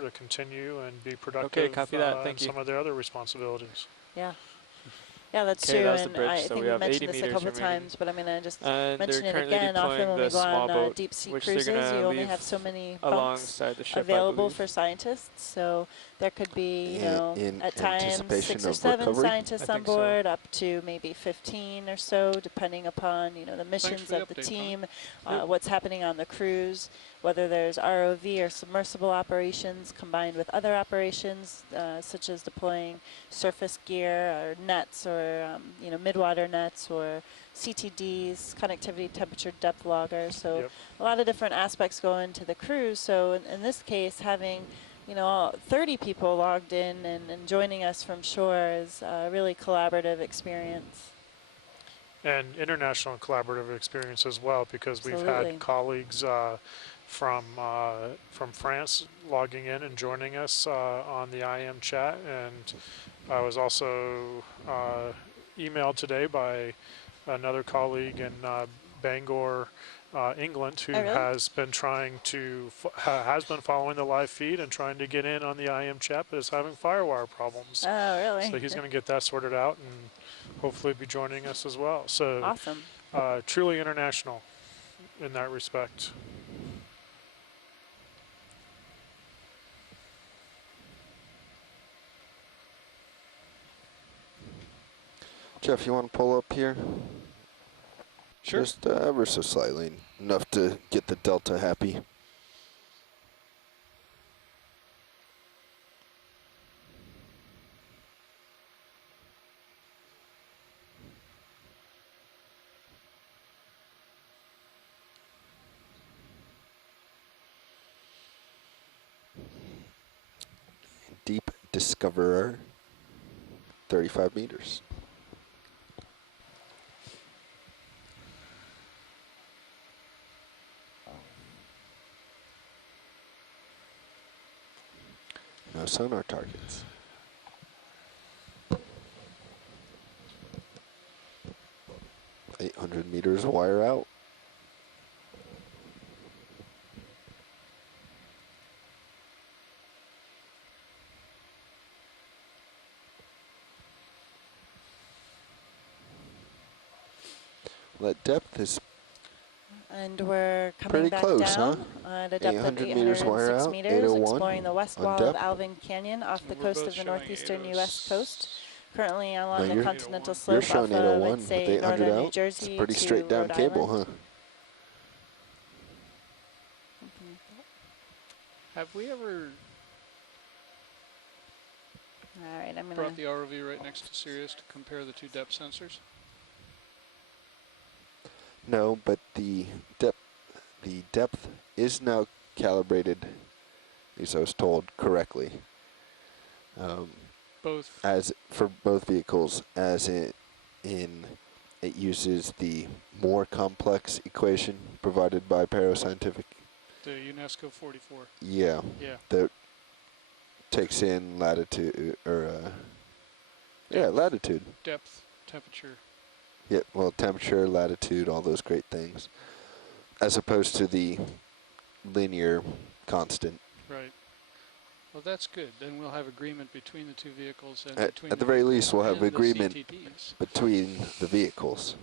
to continue and be productive Okay, copy that. in Thank you. some of their other responsibilities. Yeah. Yeah, that's Okay, true, that's the and bridge, I so think we we have 80 mentioned this a meters couple remaining. times, but I'm going to just And they're mention it currently again. Often deploying when we the go small on boat, deep sea which they're cruises, gonna you only leave have so many bunks alongside the ship, available for scientists. So there could be, you know, in at times anticipation 6 or of 7 recovery? scientists I on think so. board, up to maybe 15 or so, depending upon, you know, the missions of the team, what's happening on the cruise, whether there's ROV or submersible operations combined with other operations, such as deploying surface gear or nets or, you know, midwater nets or CTDs, connectivity temperature depth loggers. So Yep. a lot of different aspects go into the cruise. So in this case, having, you know, 30 people logged in and joining us from shore is a really collaborative experience. And international and collaborative experience as well, because we've Absolutely. had colleagues from France logging in and joining us on the IM chat, and I was also emailed today by another colleague in Bangor, England, who really? has been trying to has been following the live feed and trying to get in on the IM chat, but is having firewire problems. Oh, really? So he's going to get that sorted out and hopefully be joining us as well. So Awesome. truly international in that respect. Jeff, you want to pull up here? Sure. Just ever so slightly, enough to get the delta happy. Deep Discoverer, 35 meters. No sonar targets. .800 meters wire out. That depth is And we're coming pretty back close, down huh? at a depth of 800 meters wire 806 out, meters, 801 exploring the west on wall of depth. Alvin Canyon off the We're coast both of the showing northeastern 806. U.S. coast. Currently No, along the you're- continental You're slope showing off of, 801 I'd with say, 800 northern New out. It's a Jersey pretty to straight down Rhode cable, Island. huh? Have we ever All right, I'm going brought to... the ROV right next to Sirius to compare the two depth sensors? No, but the depth is now calibrated, at least I was told, correctly. Both. As for both vehicles, as it uses the more complex equation provided by Parascientific. The UNESCO 44. Yeah. Yeah. That takes in latitude latitude. Depth, temperature. Yeah, well, temperature, latitude, all those great things, as opposed to the linear constant. Right. Well, that's good. Then we'll have agreement between the two vehicles and between At the very least, we'll have and agreement the CTDs. between the vehicles.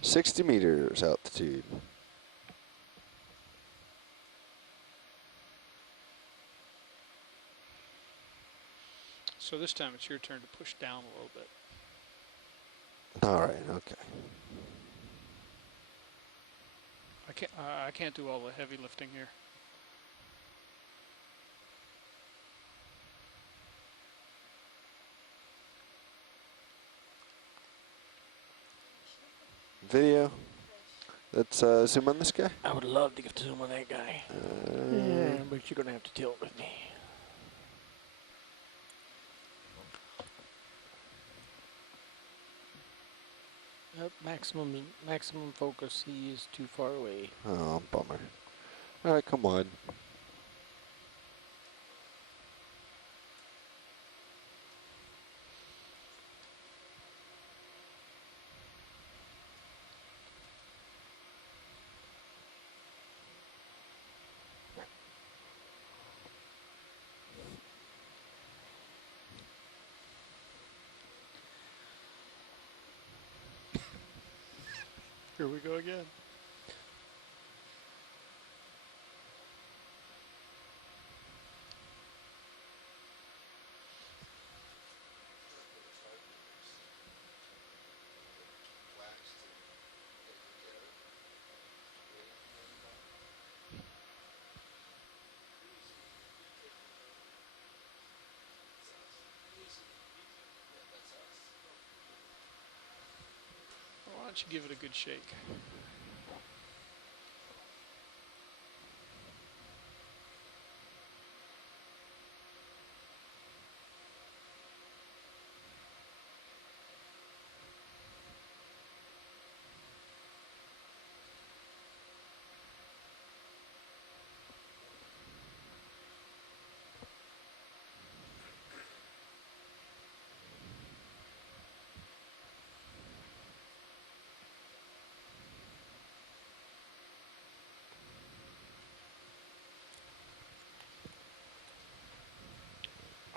60 meters altitude. So this time it's your turn to push down a little bit. All right, okay. I can't do all the heavy lifting here. Video. Let's zoom on this guy. I would love to get to zoom on that guy. But you're going to have to tilt with me. Yep, maximum focus. He is too far away. Oh, bummer. All right, come on. Here we go again. Why don't you give it a good shake?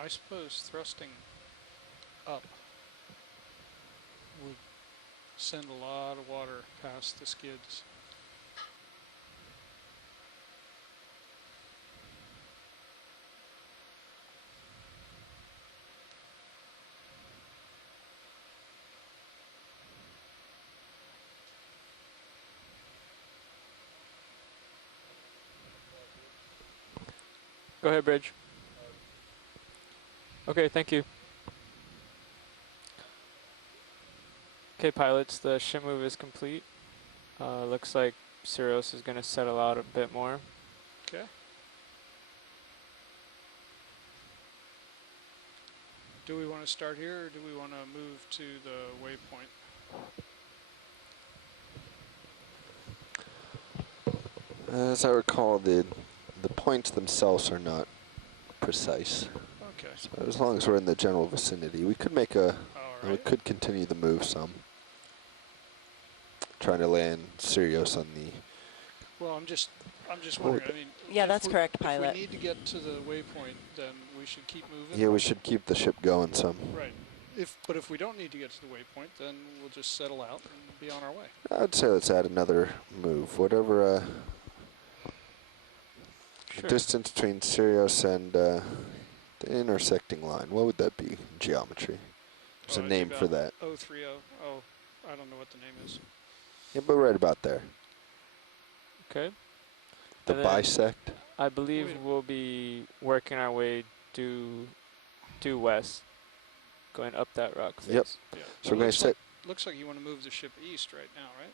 I suppose thrusting up would send a lot of water past the skids. Go ahead, Bridge. Okay, thank you. Okay, pilots, the ship move is complete. Looks like Sirius is going to settle out a bit more. Okay. Do we want to start here, or do we want to move to the waypoint? As I recall, the points themselves are not precise. Okay. So as long as we're in the general vicinity, we could make a. All We right. could continue the move some. Trying to land Sirius on the. Well, I'm just wondering. I mean, Yeah, if that's correct, if pilot. we need to get to the waypoint, then we should keep moving. Yeah, we should keep the ship going some. Right. But if we don't need to get to the waypoint, then we'll just settle out and be on our way. I'd say let's add another move. Whatever Sure. distance between Sirius and the intersecting line. What would that be? Geometry. There's a It'd name be for about that. 030. Oh, I don't know what the name is. Yeah, but right about there. Okay. The And then bisect. I believe Wait. we'll be working our way due west, going up that rock face. Yep. Yeah. So we're going to set. Looks like you want to move the ship east right now, right?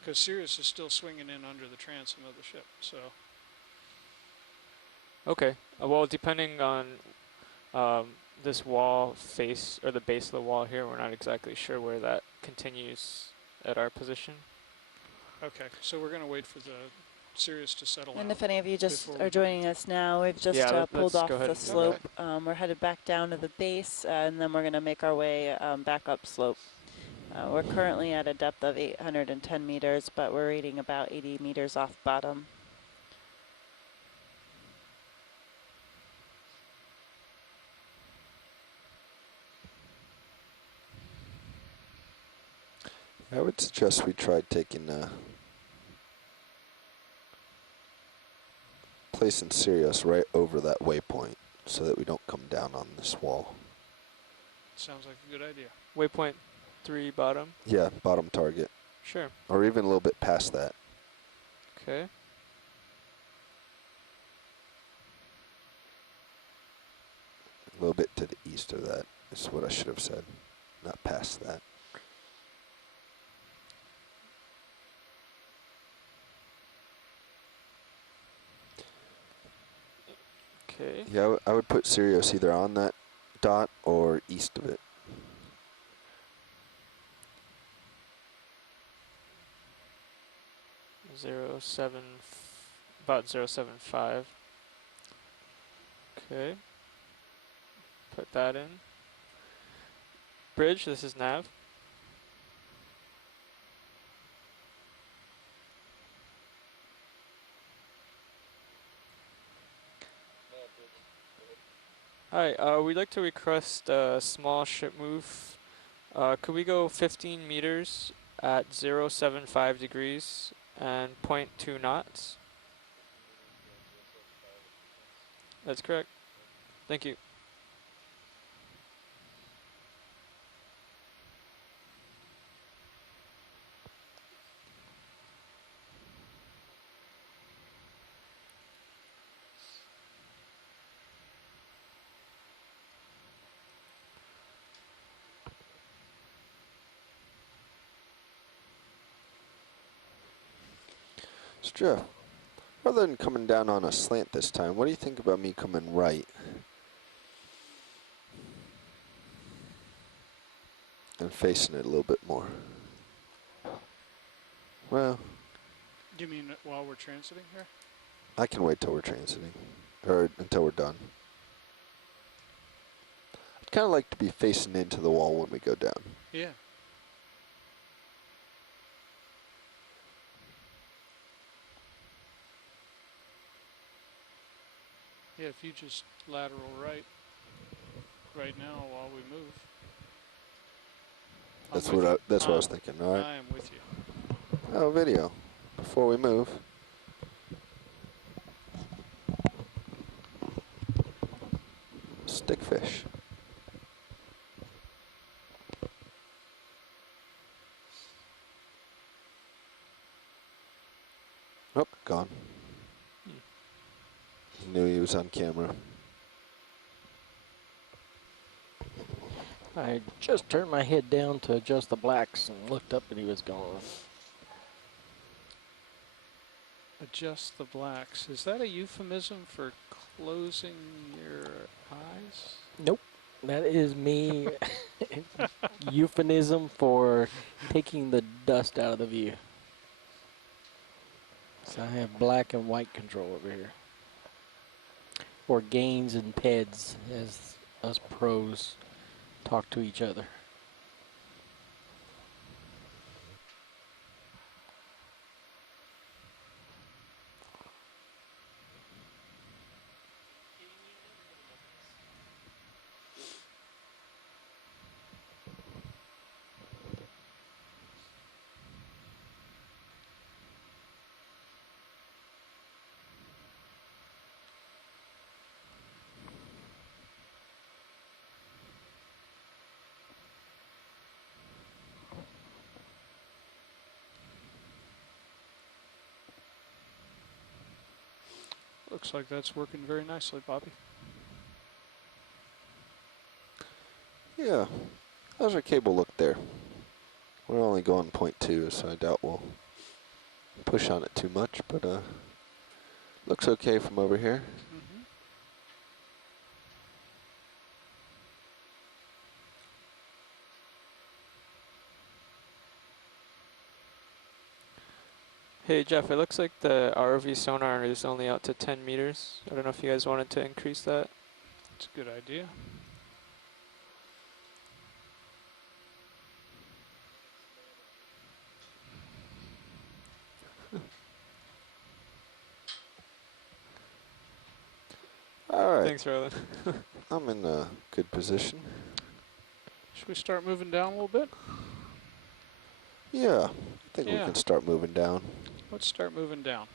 Because Sirius is still swinging in under the transom of the ship. So Okay. Well, depending on this wall face, or the base of the wall here, we're not exactly sure where that continues at our position. okay. So we're going to wait for the Sirius to settle And out. if any of you just before we are do joining us now, we've just Yeah, pulled let's off go ahead the and do slope. We're headed back down to the base, and then we're going to make our way back up slope. We're currently at a depth of 810 meters, but we're reading about 80 meters off bottom. I would suggest we try taking placing Sirius right over that waypoint so that we don't come down on this wall. Sounds like a good idea. Waypoint 3 bottom. Yeah, bottom target. Sure. Or even a little bit past that. Okay. A little bit to the east of that is what I should have said. Not past that. Okay. Yeah, I would put Sirius either on that dot or east of it. About 0.75. Okay. Put that in. Bridge, this is nav. Hi, we'd like to request a small ship move. Could we go 15 meters at 075 degrees and 0.2 knots. That's correct. Thank you. So Jeff, rather than coming down on a slant this time, what do you think about me coming right? And facing it a little bit more. Well, You mean while we're transiting here? I can wait till we're transiting, or until we're done. I'd kind of like to be facing into the wall when we go down. Yeah. Yeah, if you just lateral right now while we move. That's what I was thinking. All right. I am with you. Oh, video. Before we move. Stickfish. Oh, gone. Knew he was on camera. I just turned my head down to adjust the blacks and looked up and he was gone. Adjust the blacks. Is that a euphemism for closing your eyes? Nope. That is me. Euphemism for taking the dust out of the view. So I have black and white control over here. Or gains and PEDs, as us pros talk to each other. Looks like that's working very nicely, Bobby. Yeah. How's our cable look there? We're only going 0.2, so I doubt we'll push on it too much, but looks okay from over here. Mm-hmm. Hey Jeff, it looks like the ROV sonar is only out to 10 meters. I don't know if you guys wanted to increase that. It's a good idea. All right. Thanks, Roland. I'm in a good position. Should we start moving down a little bit? Yeah. I think we Yeah. can start moving down. Let's start moving down.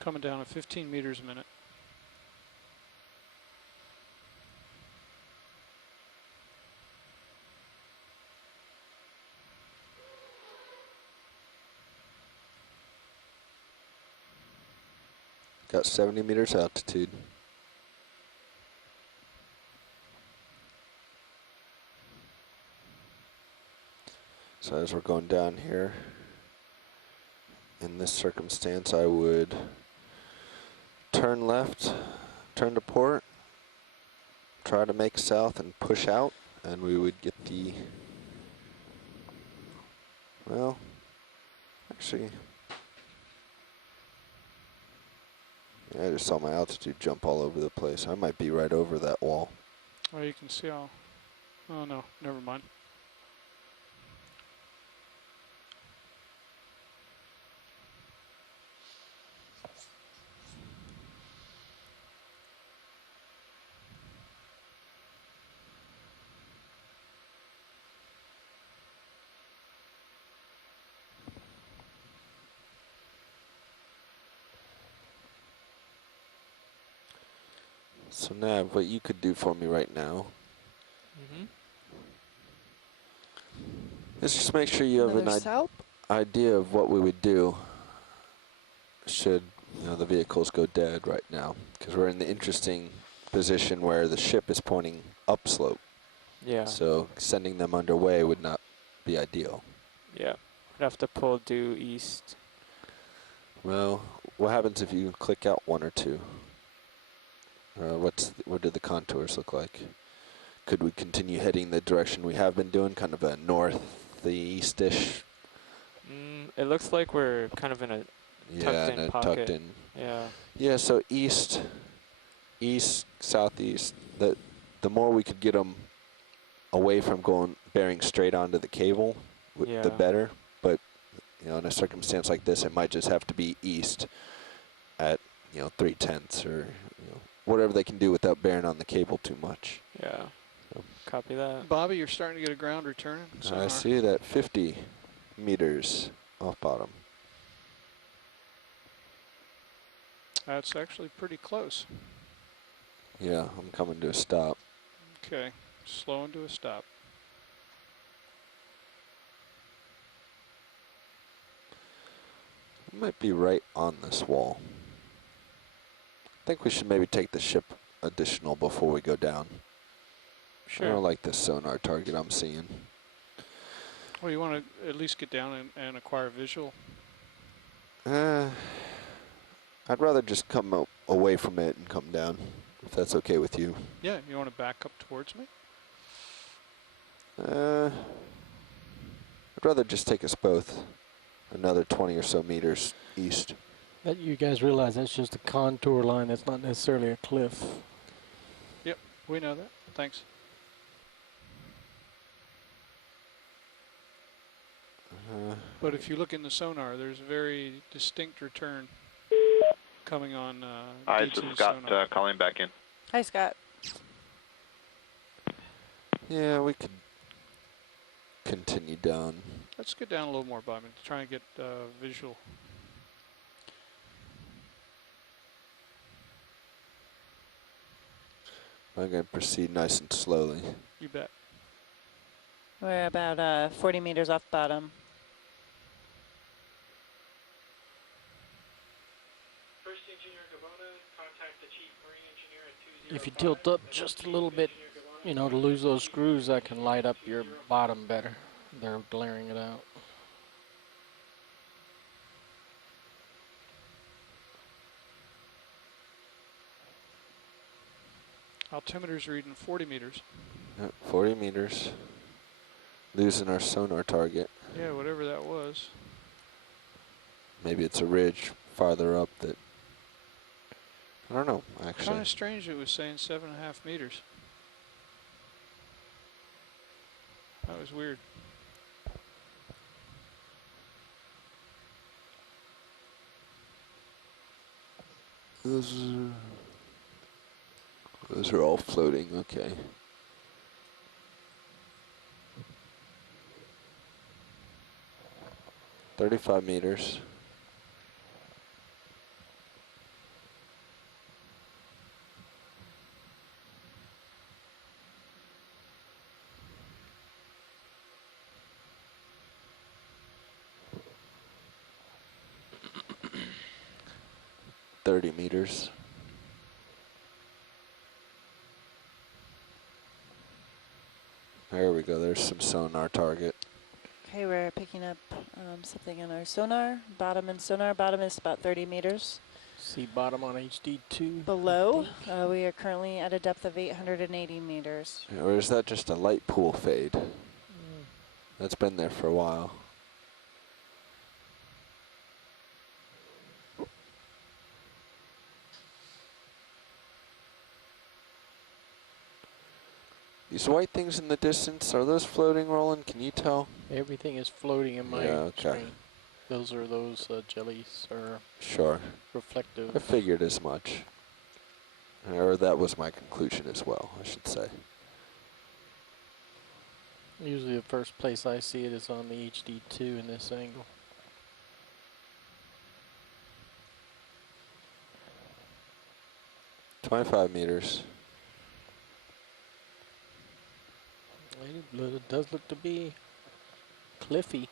Coming down at 15 meters a minute. Got 70 meters altitude. So as we're going down here, in this circumstance, I would turn left, turn to port, try to make south and push out, and we would get the, well, actually, yeah, I just saw my altitude jump all over the place. I might be right over that wall. Oh, you can see all. Oh no, never mind. So Nav, what you could do for me right now Mm-hmm. is just make sure you have an Another south. idea of what we would do should, the vehicles go dead right now, because we're in the interesting position where the ship is pointing upslope. Yeah. So sending them underway would not be ideal. Yeah. We'd have to pull due east. Well, what happens if you click out one or two? What do the contours look like? Could we continue heading the direction we have been doing, kind of a northeast-ish? It looks like we're kind of in a tucked-in pocket. Tucked in. Yeah. Yeah, so east, southeast. The more we could get them away from bearing straight onto the cable, the better. But in a circumstance like this, it might just have to be east at 3/10 or whatever they can do without bearing on the cable too much. Yeah. Copy that. Bobby, you're starting to get a ground return. I see that 50 meters off bottom. That's actually pretty close. Yeah, I'm coming to a stop. Okay, slowing to a stop. We might be right on this wall. I think we should maybe take the ship additional before we go down. Sure. I don't like this sonar target I'm seeing. Well, you want to at least get down and acquire visual? I'd rather just come away from it and come down, if that's okay with you. Yeah, you want to back up towards me? I'd rather just take us both another 20 or so meters east. That you guys realize that's just a contour line. That's not necessarily a cliff. Yep, we know that. Thanks. But if you look in the sonar, there's a very distinct return coming on. Hi, this is Scott calling back in. Hi, Scott. Yeah, we could continue down. Let's get down a little more, Bobby, to try and get visual. I'm going to proceed nice and slowly. You bet. We're about 40 meters off bottom. If you tilt up just a little bit, to lose those screws, that can light up your bottom better. They're glaring it out. Altimeter's reading 40 meters. 40 meters. Losing our sonar target. Yeah, whatever that was. Maybe it's a ridge farther up that... I don't know, actually. Kind of strange it was saying 7.5 meters. That was weird. Those are all floating, okay. $35 meters. $30 meters. There we go, there's some sonar target. Okay, we're picking up something in our sonar. Bottom and sonar. Bottom is about 30 meters. See bottom on HD2. Below, we are currently at a depth of 880 meters. Or is that just a light pool fade? That's been there for a while. These white things in the distance, are those floating, Roland? Can you tell? Everything is floating in my screen. Those are those jellies or sure reflective. I figured as much. Or that was my conclusion as well, I should say. Usually the first place I see it is on the HD2 in this angle. $25 meters. It does look to be cliffy.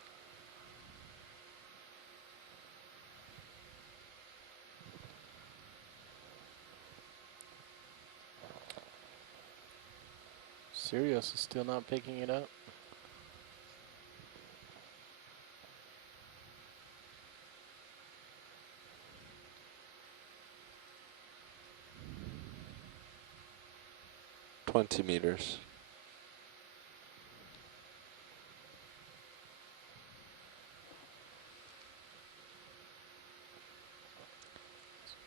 Sirius is still not picking it up. $20 meters.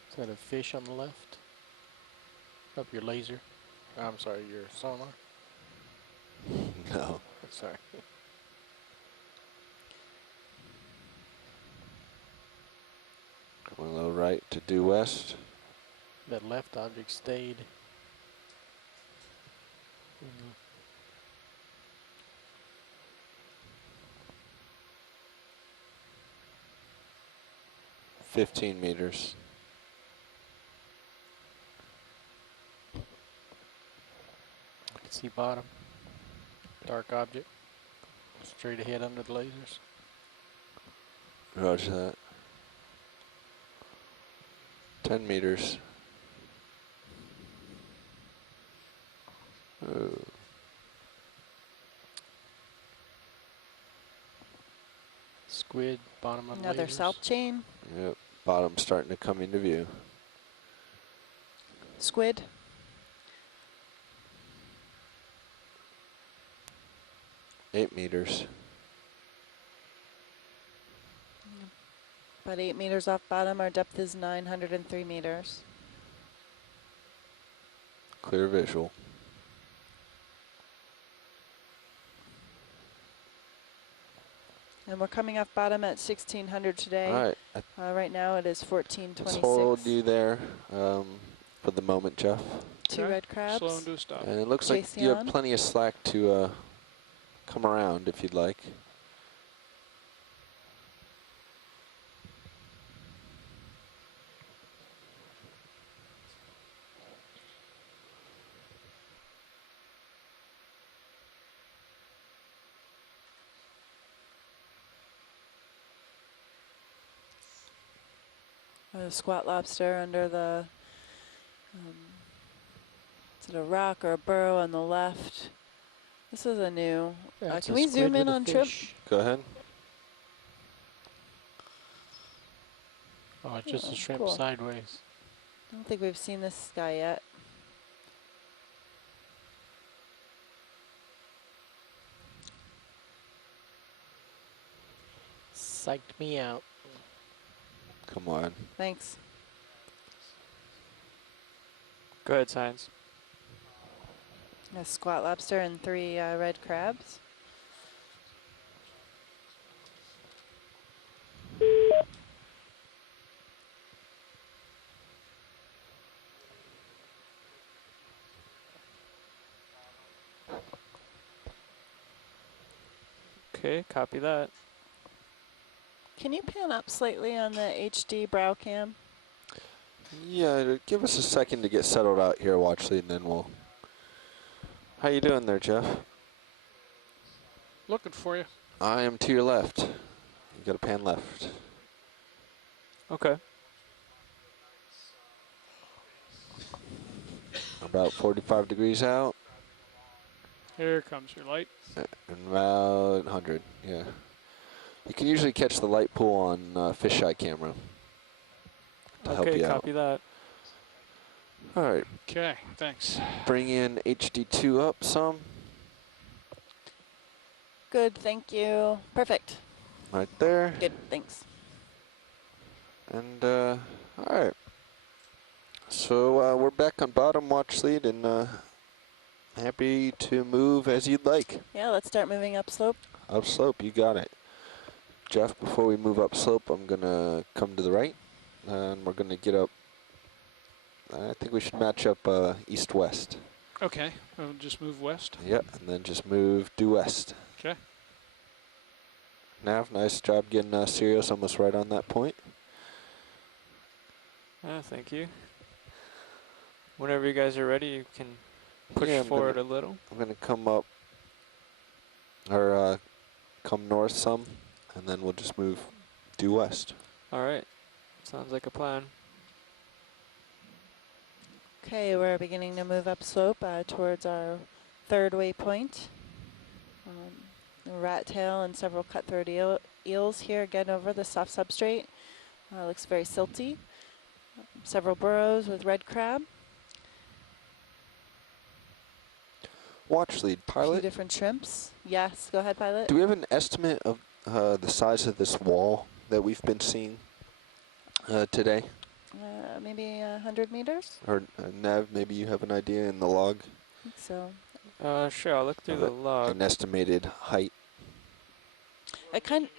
Is that a fish on the left? Up your laser. I'm sorry, your sonar. No. Sorry. Going a little right to due west. That left object stayed. 15 meters. I can see bottom. Dark object. Straight ahead under the lasers. Roger that. 10 meters. Squid, bottom on Another lasers. south chain. Yep, bottom starting to come into view. Squid. $8 meters. About 8 meters off bottom. Our depth is 903 meters. Clear visual. And we're coming off bottom at 1600 today. All right. Right now it is 1426. Let's hold you there for the moment, Jeff. Two red crabs. Slow and do a stop. And it looks like you have plenty of slack to come around if you'd like. A squat lobster under the, is it a rock or a burrow on the left? This is a new, can we zoom in on Trip? Go ahead. Oh, it's just a shrimp cool. sideways. I don't think we've seen this guy yet. Psyched me out. Come on. Thanks. Go ahead, Science. A squat lobster and 3 red crabs. Okay, copy that. Can you pan up slightly on the HD brow cam? Yeah, give us a second to get settled out here, Watchley, and then we'll... How you doing there, Jeff? Looking for you. I am to your left. You got to pan left. Okay. About 45 degrees out. Here comes your light. And about 100, yeah. You can usually catch the light pool on fisheye camera. to help Okay, you copy that. out. All right. Okay, thanks. Bring in HD2 up some. Good, thank you. Perfect. Right there. Good, thanks. And, all right. So we're back on bottom watch lead and happy to move as you'd like. Yeah, let's start moving upslope. Upslope, you got it. Jeff, before we move upslope, I'm going to come to the right. And we're going to get up. I think we should match up east-west. Okay, we'll just move west. Yep, and then just move due west. Okay. Nav, nice job getting Sirius almost right on that point. Thank you. Whenever you guys are ready, you can push Yeah, forward a little. I'm going to come up, or come north some, and then we'll just move due west. All right. Sounds like a plan. Okay, we're beginning to move upslope towards our third waypoint. Rat tail and several cutthroat eels here again over the soft substrate. Looks very silty. Several burrows with red crab. Watch lead, A pilot. few different shrimps. Yes, go ahead, pilot. Do we have an estimate of the size of this wall that we've been seeing today? Maybe 100 meters? Or Nav, maybe you have an idea in the log? I think so. Sure, I'll look through the log. An estimated height. I kind of,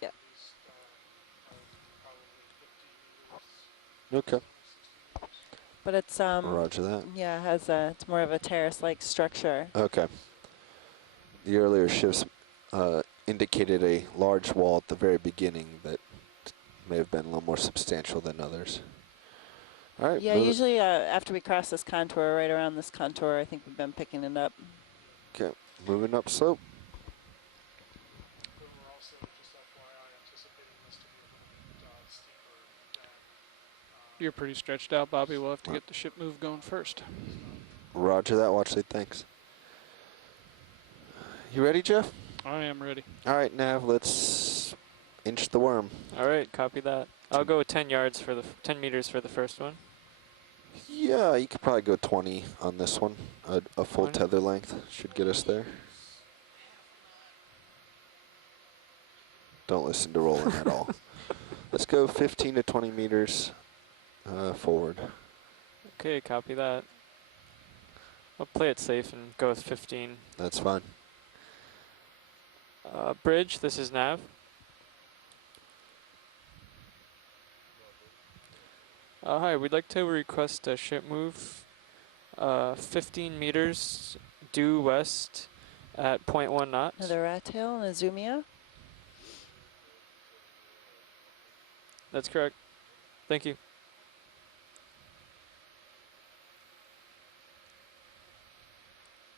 yeah. Okay. But it's Roger that. yeah, it has it's more of a terrace-like structure. Okay. The earlier shifts indicated a large wall at the very beginning that may have been a little more substantial than others. All right. Yeah, usually after we cross this contour, right around this contour, I think we've been picking it up. Okay, moving up slope. We're also, just FYI, anticipating this to be a little bit steeper than You're pretty stretched out, Bobby. We'll have to get the ship move going first. Roger that, watch lead, thanks. You ready, Jeff? I am ready. All right, Nav, let's inch the worm. All right, copy that. I'll go 10 yards for the 10 meters for the first one. Yeah, you could probably go 20 on this one. A full 20? tether length should get us there. Don't listen to Roland at all. Let's go 15 to 20 meters forward. Okay, copy that. I'll play it safe and go with 15. That's fine. Bridge, this is Nav. Hi, we'd like to request a ship move 15 meters due west at 0.1 knots. Another rat tail and a zoomia. That's correct. Thank you.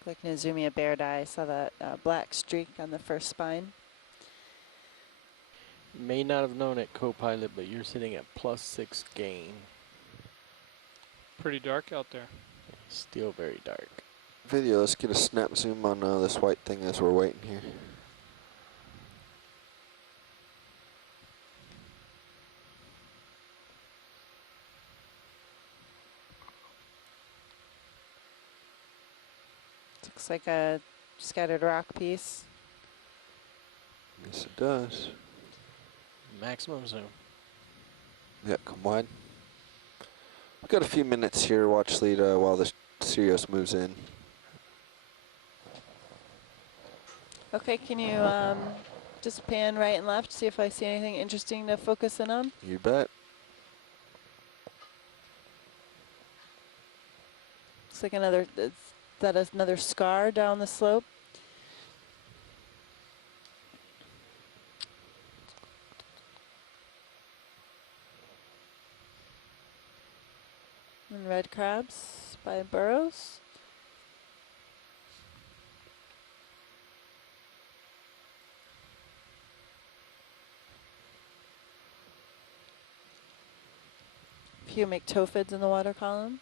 Like an Azumia bear die. I saw that black streak on the first spine. May not have known it, co-pilot, but you're sitting at +6 gain. Pretty dark out there. Still very dark. Video, let's get a snap zoom on this white thing as we're waiting here. Looks like a scattered rock piece. Yes, it does. Maximum zoom. Yeah, come wide. We've got a few minutes here, watch lead, while the Sirius moves in. Okay, can you just pan right and left, see if I see anything interesting to focus in on? You bet. Looks like another, is that another scar down the slope? And red crabs by burrows. A few mactophids in the water column.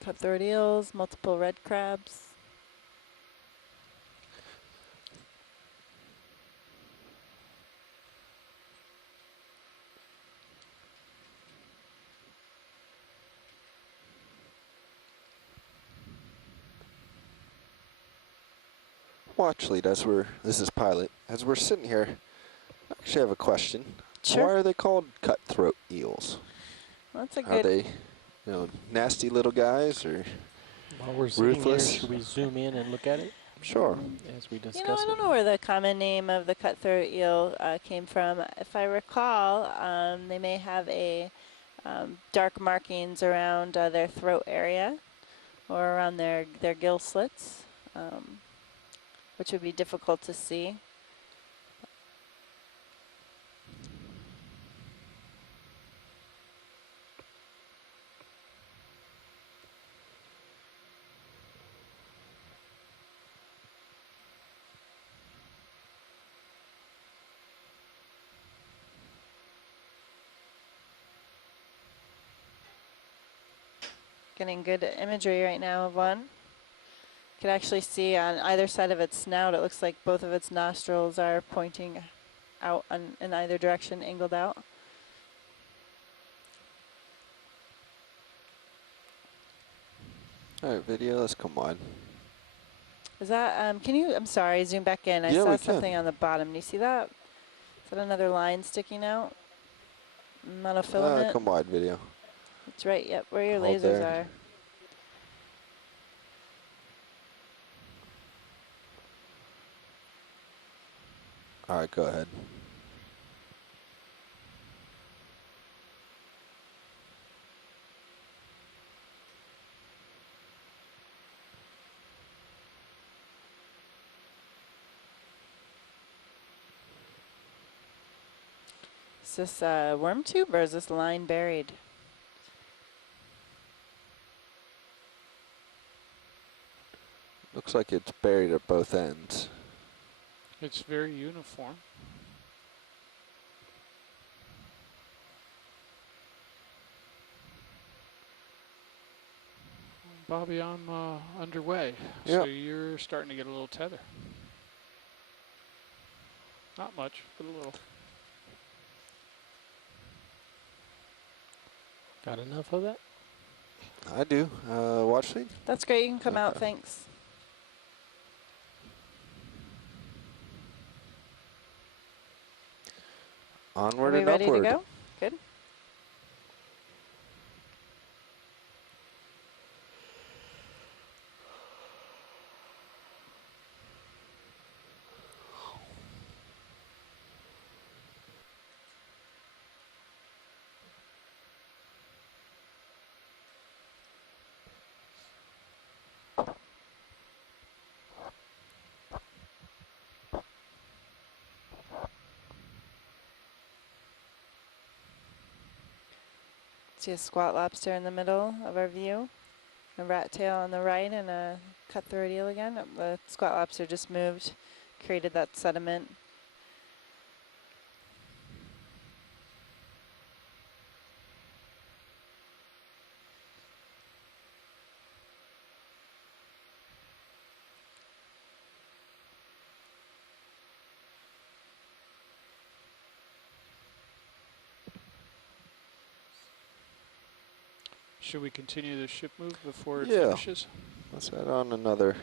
Cutthroat eels, multiple red crabs. Watch lead as this is pilot. As we're sitting here, I actually have a question. Sure. Why are they called cutthroat eels? Well, that's a Are good. they, nasty little guys or While we're sitting ruthless? here, should we zoom in and look at it Sure. as we discuss You know, I it? don't know where the common name of the cutthroat eel came from. If I recall, they may have a dark markings around their throat area or around their gill slits, which would be difficult to see. Getting good imagery right now of one. You can actually see on either side of its snout, it looks like both of its nostrils are pointing out in either direction, angled out. All right, video, let's come on. Is that, can you, I'm sorry, zoom back in. I Yeah, saw we something can. on the bottom. Do you see that? Is that another line sticking out? Monofilament? Come wide video. It's right, yep, where your Hold lasers there. are. All right, go ahead. Is this a worm tube or is this line buried? Looks like it's buried at both ends. It's very uniform. Bobby, I'm underway. Yep. So you're starting to get a little tether. Not much, but a little. Got enough of that? I do. Watch lead. That's great, you can come out, Okay. thanks. Onward Are we and ready upward. to go? Good. See a squat lobster in the middle of our view, a rat tail on the right, and a cutthroat eel again. The squat lobster just moved, created that sediment. Should we continue the ship move before it Yeah. finishes? Let's add on another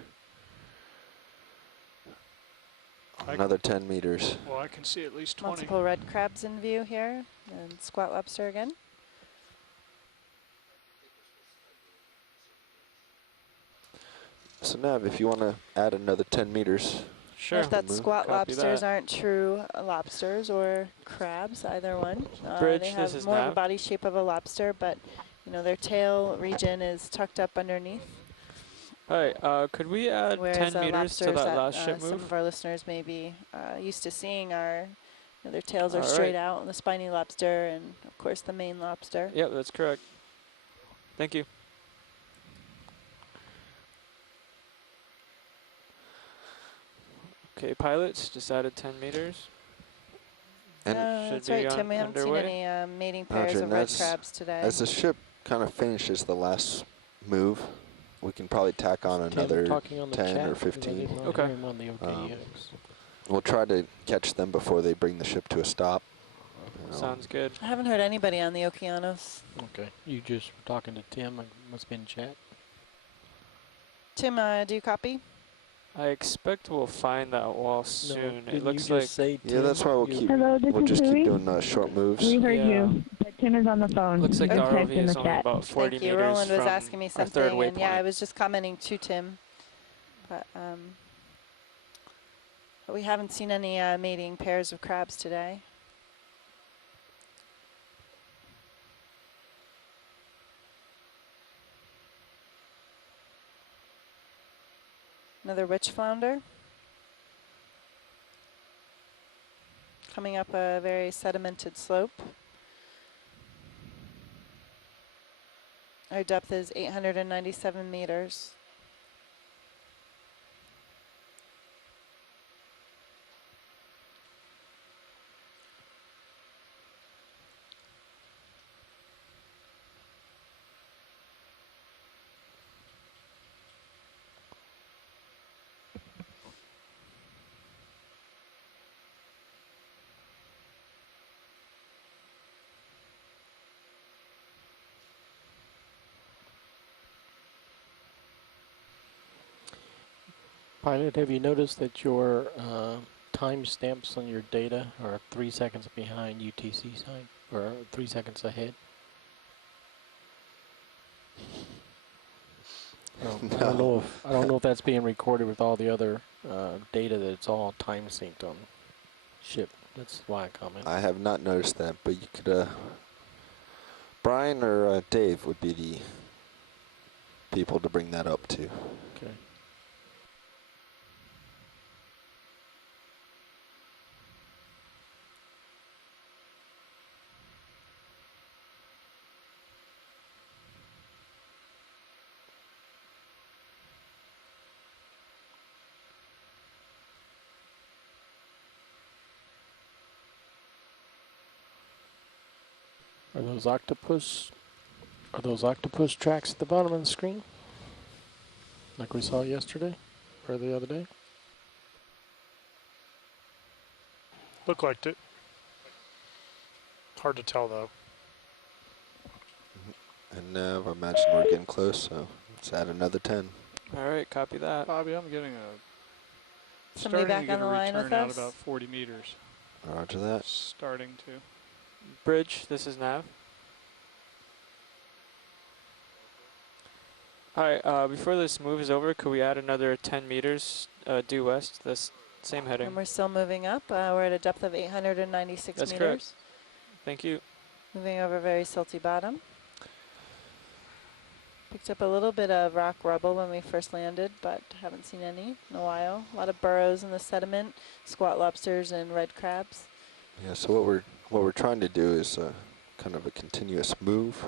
10 meters. Well, I can see at least 20. Multiple red crabs in view here, and squat lobster again. So Nav, if you want to add another 10 meters. Sure. Note that Move. squat Copy lobsters that. aren't true lobsters or crabs, either one. Bridge, They this have is more of a Nav. body shape of a lobster, but you know their tail region is tucked up underneath. Hi, could we add Whereas 10 meters to lobsters that last ship some move? of our listeners may be used to seeing are, their tails are All straight right. out, and the spiny lobster, and of course the main lobster. Yep, that's correct. Thank you. Okay, pilots, just added 10 meters. And should That's be right, Tim. We haven't underway. seen any mating pairs Roger, of and red as- crabs today. As the ship kind of finishes the last move. We can probably tack on another talking on the 10 chat, or 'cause I 15. did not Okay. hear him on the OKEX. We'll try to catch them before they bring the ship to a stop. Sounds good. I haven't heard anybody on the Okeanos. Okay. You just were talking to Tim. I must be in chat. Tim, do you copy? I expect we'll find that wall soon. No, It didn't looks you like just say Tim? Yeah, that's why we'll You- keep. Hello, this We'll is just keep Louis. doing short moves. We heard Yeah. you, but Tim is on the phone. looks like He the just ROV typed in is the only chat. about 40 Thank you. meters Roland was from asking me our third something, and yeah, I waypoint. was just commenting to Tim. But we haven't seen any mating pairs of crabs today. Another witch flounder. Coming up a very sedimented slope. Our depth is 897 meters. Pilot, have you noticed that your timestamps on your data are 3 seconds behind UTC side, or 3 seconds ahead? Well, I don't know if that's being recorded with all the other data that it's all time synced on ship. That's why I comment. I have not noticed that, but you could. Brian or Dave would be the people to bring that up to. Okay. Are those octopus tracks at the bottom of the screen? Like we saw yesterday or the other day? Looked like it. Hard to tell though. And now I imagine we're getting close, so let's add another 10. All right, copy that. Bobby, I'm getting Somebody starting back to get on the a line with return out us? about 40 meters. Roger that. Starting to. Bridge, this is Nav. Alright, before this move is over, could we add another 10 meters due west, this same heading? And we're still moving up. We're at a depth of 896 That's meters. correct. Thank you. Moving over very silty bottom. Picked up a little bit of rock rubble when we first landed, but haven't seen any in a while. A lot of burrows in the sediment, squat lobsters and red crabs. Yeah. So what we're trying to do is kind of a continuous move,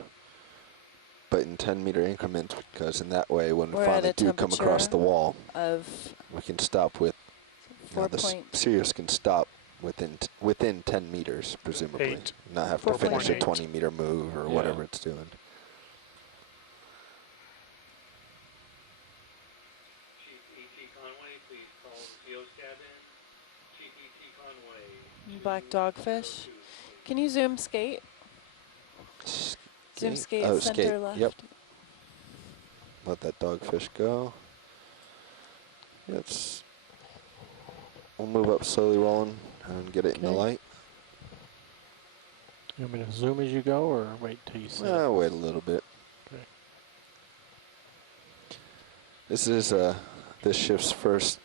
but in 10-meter increments, because in that way, when we We're at finally a do come across the temperature wall, of we can stop with. You know, 4 point. Sirius can stop within 10 meters, presumably, 8. not have to finish a 4.8. 20-meter move or Yeah. whatever it's doing. Black dogfish. Can you zoom skate? Zoom skate Oh, center skate. left. Yep. Let that dogfish go. We'll move up slowly, rolling, and get it in the Okay. light. You want me to zoom as you go, or wait till you see it? Wait a little bit. Okay. This is this ship's first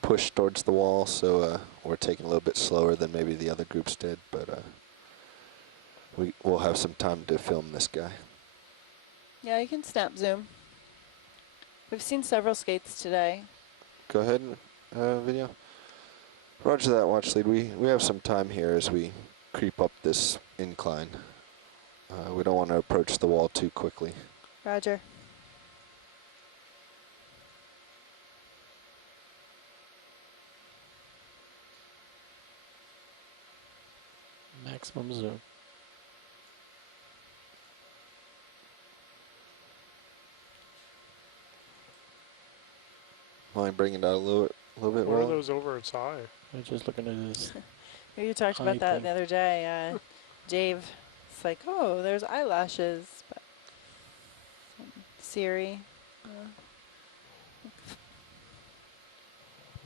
push towards the wall, so we're taking a little bit slower than maybe the other groups did, but we'll have some time to film this guy. Yeah, you can snap zoom. We've seen several skates today. Go ahead, video. Roger that, watch lead. We have some time here as we creep up this incline. We don't want to approach the wall too quickly. Roger. Maximum zoom. Mind bringing it out a little bit, What are Roland? those over its eye? I'm just looking at this. You talked Eye about that thing. the other day. Dave, it's like, oh, there's eyelashes. But Siri,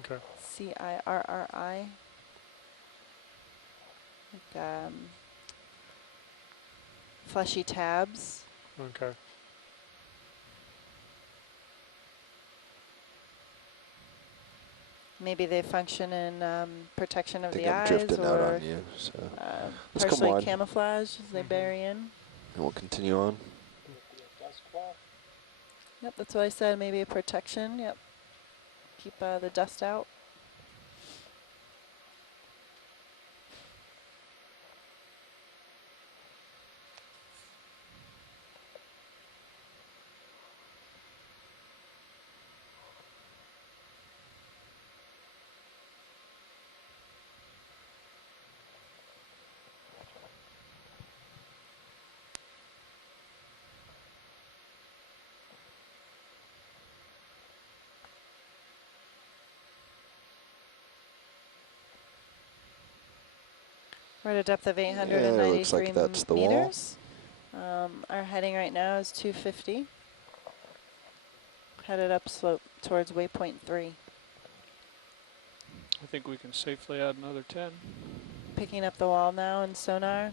Okay. Cirri. Like, fleshy tabs. Okay. Maybe they function in protection of I think the I'm eyes drifting out or on you, so let's come partially wide. camouflage as they bury in. And we'll continue on. Yep, that's what I said. Maybe a protection. Yep. Keep the dust out. We're at a depth of 893 Yeah, looks like that's the wall. meters. Our heading right now is 250. Headed up slope towards waypoint 3. I think we can safely add another 10. Picking up the wall now in sonar.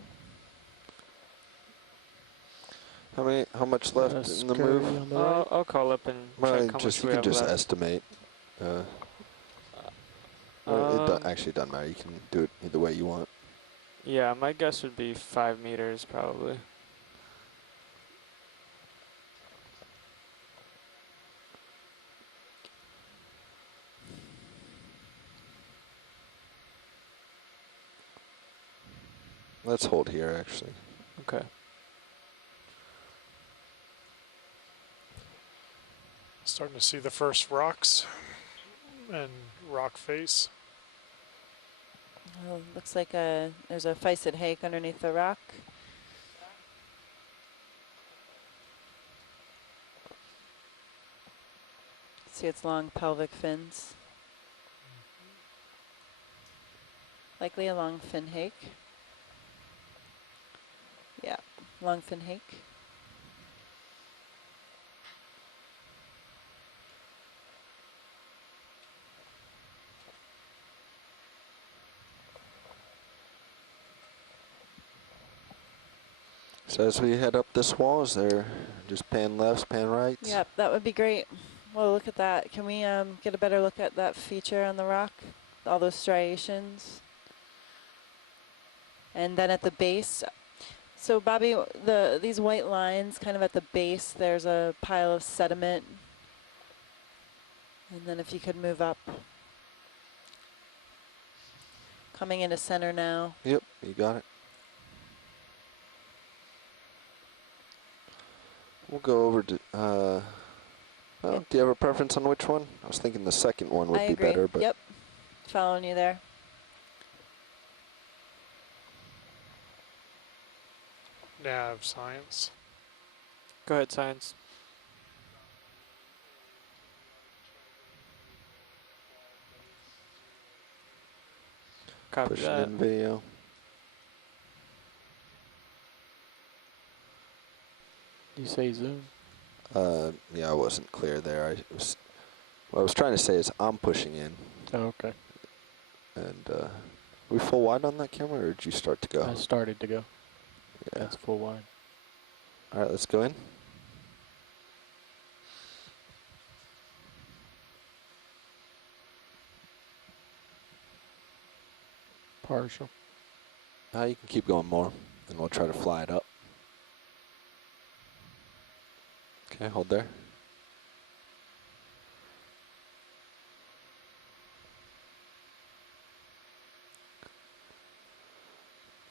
How much left in the move? On the right. I'll call up and check how much You we can have just left. estimate. Actually, it doesn't matter. You can do it either way you want. Yeah, my guess would be 5 meters probably. Let's hold here, actually. Okay. Starting to see the first rocks and rock face. Oh, looks like there's a Facet hake underneath the rock. See its long pelvic fins. Likely a long fin hake. Yeah, long fin hake. So as we head up this wall, is there just pan lefts, pan rights? Yep, that would be great. Well, look at that. Can we get a better look at that feature on the rock? All those striations. And then at the base. So Bobby, these white lines kind of at the base, there's a pile of sediment. And then if you could move up. Coming into center now. Yep, you got it. We'll go over to, well, do you have a preference on which one? I was thinking the second one would I be agree. better, but. Yep, following you there. Nav science. Go ahead, science. Copy Pushing that. in video. You say zoom? Yeah, I wasn't clear there. What I was trying to say is I'm pushing in. Oh, okay. And we full wide on that camera, or did you start to go? I started to go. Yeah. That's full wide. All right, let's go in. Partial. You can keep going more, and we'll try to fly it up. Okay, hold there.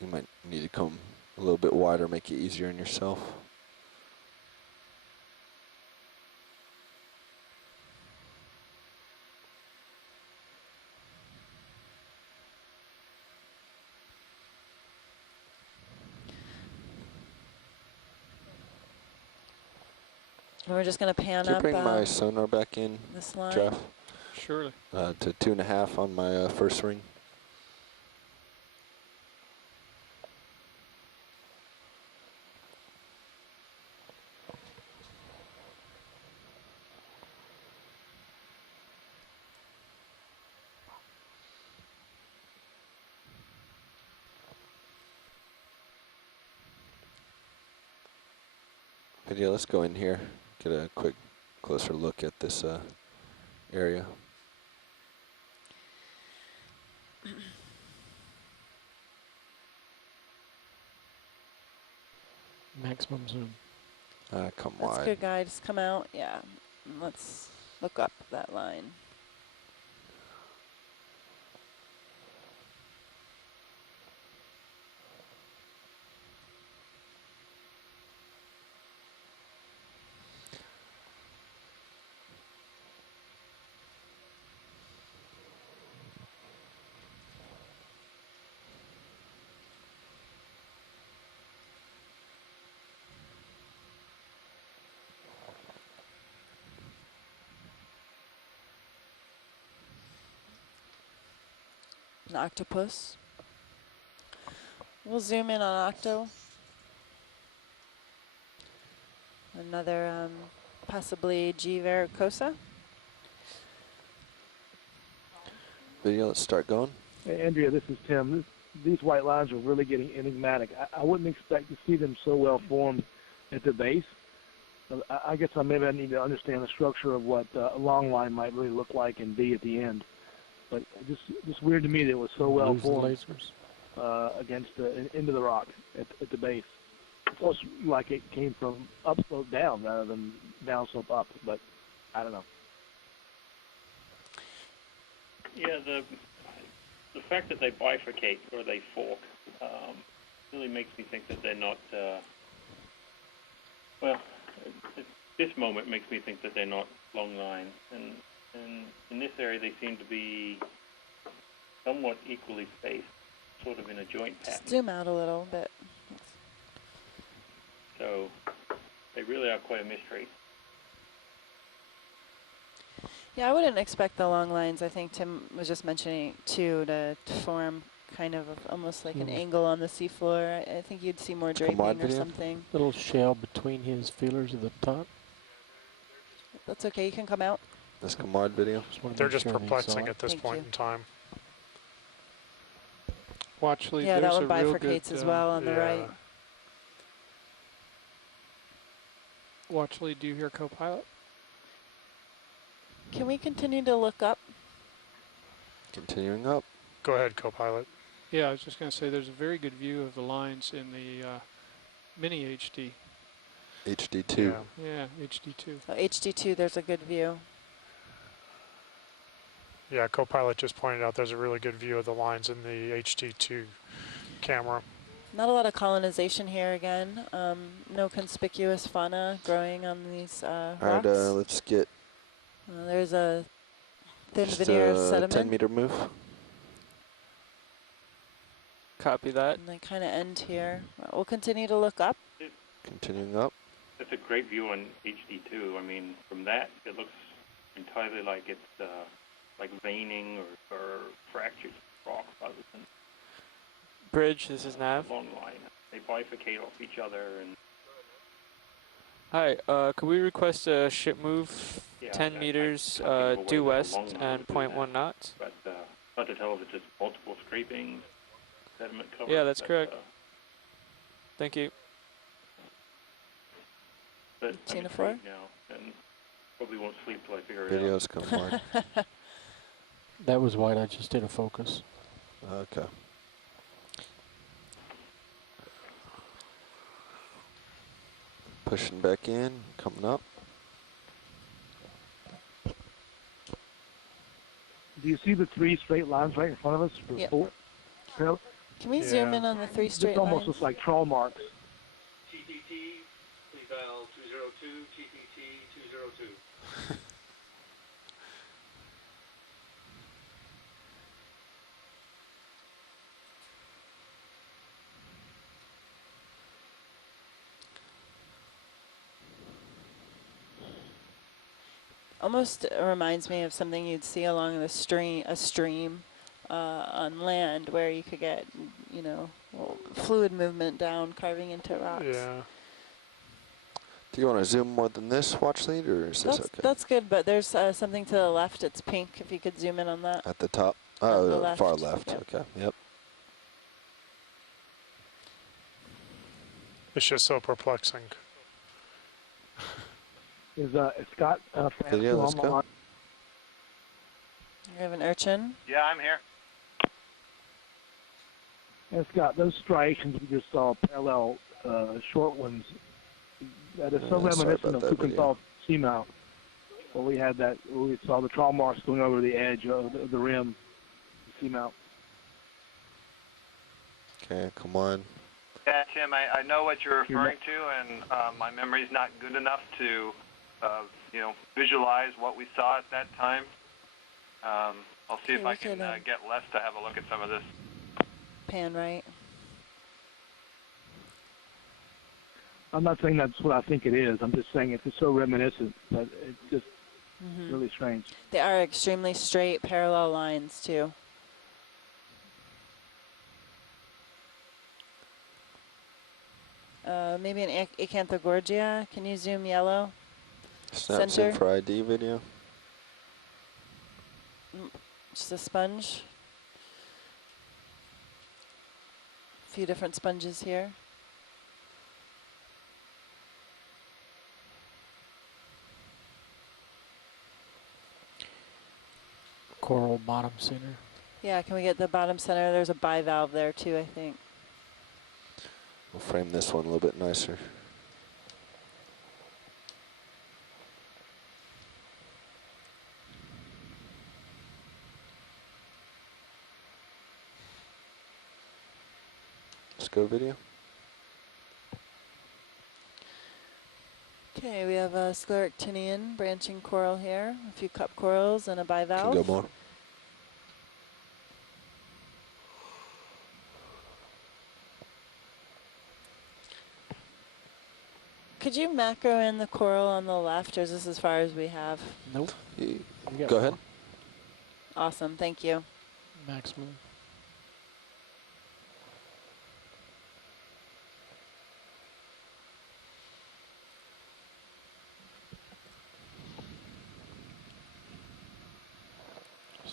You might need to come a little bit wider, make it easier on yourself. And we're just going to pan Can you up bring my sonar back in, this line. Jeff? Surely. To 2.5 on my first ring. But yeah, let's go in here, get a quick closer look at this area. Maximum zoom. Come That's wide. good, guys. Come out. Yeah. And let's look up that line. An octopus. We'll zoom in on Octo. Another possibly G. Vericosa. Video, let's start going. Hey, Andrea, this is Tim. These white lines are really getting enigmatic. I wouldn't expect to see them so well formed at the base. I guess maybe I need to understand the structure of what a long line might really look like and be at the end. But just weird to me that it was so well formed against into the rock at the base. It's almost like it came from upslope down rather than downslope up. But I don't know. Yeah, the fact that they bifurcate or they fork really makes me think that they're not. Well, at this moment makes me think that they're not long lines, and in this area they seem to be somewhat equally spaced, sort of in a joint pattern. Just zoom out a little bit. So they really are quite a mystery. Yeah, I wouldn't expect the long lines. I think Tim was just mentioning too to form kind of almost like an angle on the seafloor. I think you'd see more draping or something. Little shell between his feelers at the top. That's okay. You can come out. This Commod video. They're just perplexing at this point in time. Watch lead. Yeah, that There's one a real bifurcates good, as well on the right. Watch lead. Do you hear co-pilot? Can we continue to look up? Continuing up. Go ahead, co-pilot. Yeah, I was just going to say there's a very good view of the lines in the mini HD. HD2. Yeah, HD2. So HD2, there's a good view. Yeah, co-pilot just pointed out there's a really good view of the lines in the HD2 camera. Not a lot of colonization here again. No conspicuous fauna growing on these rocks. All right, let's get. There's a thin veneer of sediment. 10-meter move. Copy that. And they kind of end here. We'll continue to look up. Continuing up. That's a great view on HD2. I mean, from that, it looks entirely like it's like veining or fractured rock rather than Bridge, this is Nav. long line. They bifurcate off each other and. Hi, could we request a ship move 10 meters due west and 0.1 knots? But hard to tell if it's just multiple scrapings, sediment cover. Yeah, that's correct. Thank you. But I'm Tina 4? intrigued now, and probably won't sleep till I figure it Videos come wide. That was wide. I just did a focus. Okay. Pushing back in, coming up. Do you see the 3 straight lines right in front of us? For Yep. 4? Can we zoom in on the 3 straight This almost lines? looks like trawl marks. TTT, please dial 202, TTT 202. almost reminds me of something you'd see along the stream on land, where you could get, you know, fluid movement down, carving into rocks. Yeah. Do you want to zoom more than this watch lead, or is this okay? That's good, but there's something to the left. It's pink. If you could zoom in on that. At the top? On the Oh, left. far left. Yep. Okay. Yep. It's just so perplexing. Is Scott Video, let's go. You have an urchin. Yeah, I'm here. And Scott, those striations we just saw, parallel short ones, that is so reminiscent of Kukenthal seamount. Where we had that, where we saw the trawl marks going over the edge of the rim, seamount. Okay, come on. Yeah, Tim, I know what you're referring to, and my memory's not good enough to, you know, visualize what we saw at that time. I'll see if I can get Les to have a look at some of this. Pan right. I'm not saying that's what I think it is. I'm just saying it's just so reminiscent that it's just really strange. They are extremely straight, parallel lines too. Maybe an Acanthogorgia. Can you zoom yellow? Snaps Center. in for ID video. Just a sponge. A few different sponges here. Coral bottom center. Yeah, can we get the bottom center? There's a bivalve there too, I think. We'll frame this one a little bit nicer. Let's go video. Okay, we have a scleractinian branching coral here, a few cup corals and a bivalve. Can go more. Could you macro in the coral on the left, or is this as far as we have? Nope. Go ahead. Awesome, thank you. Maximum.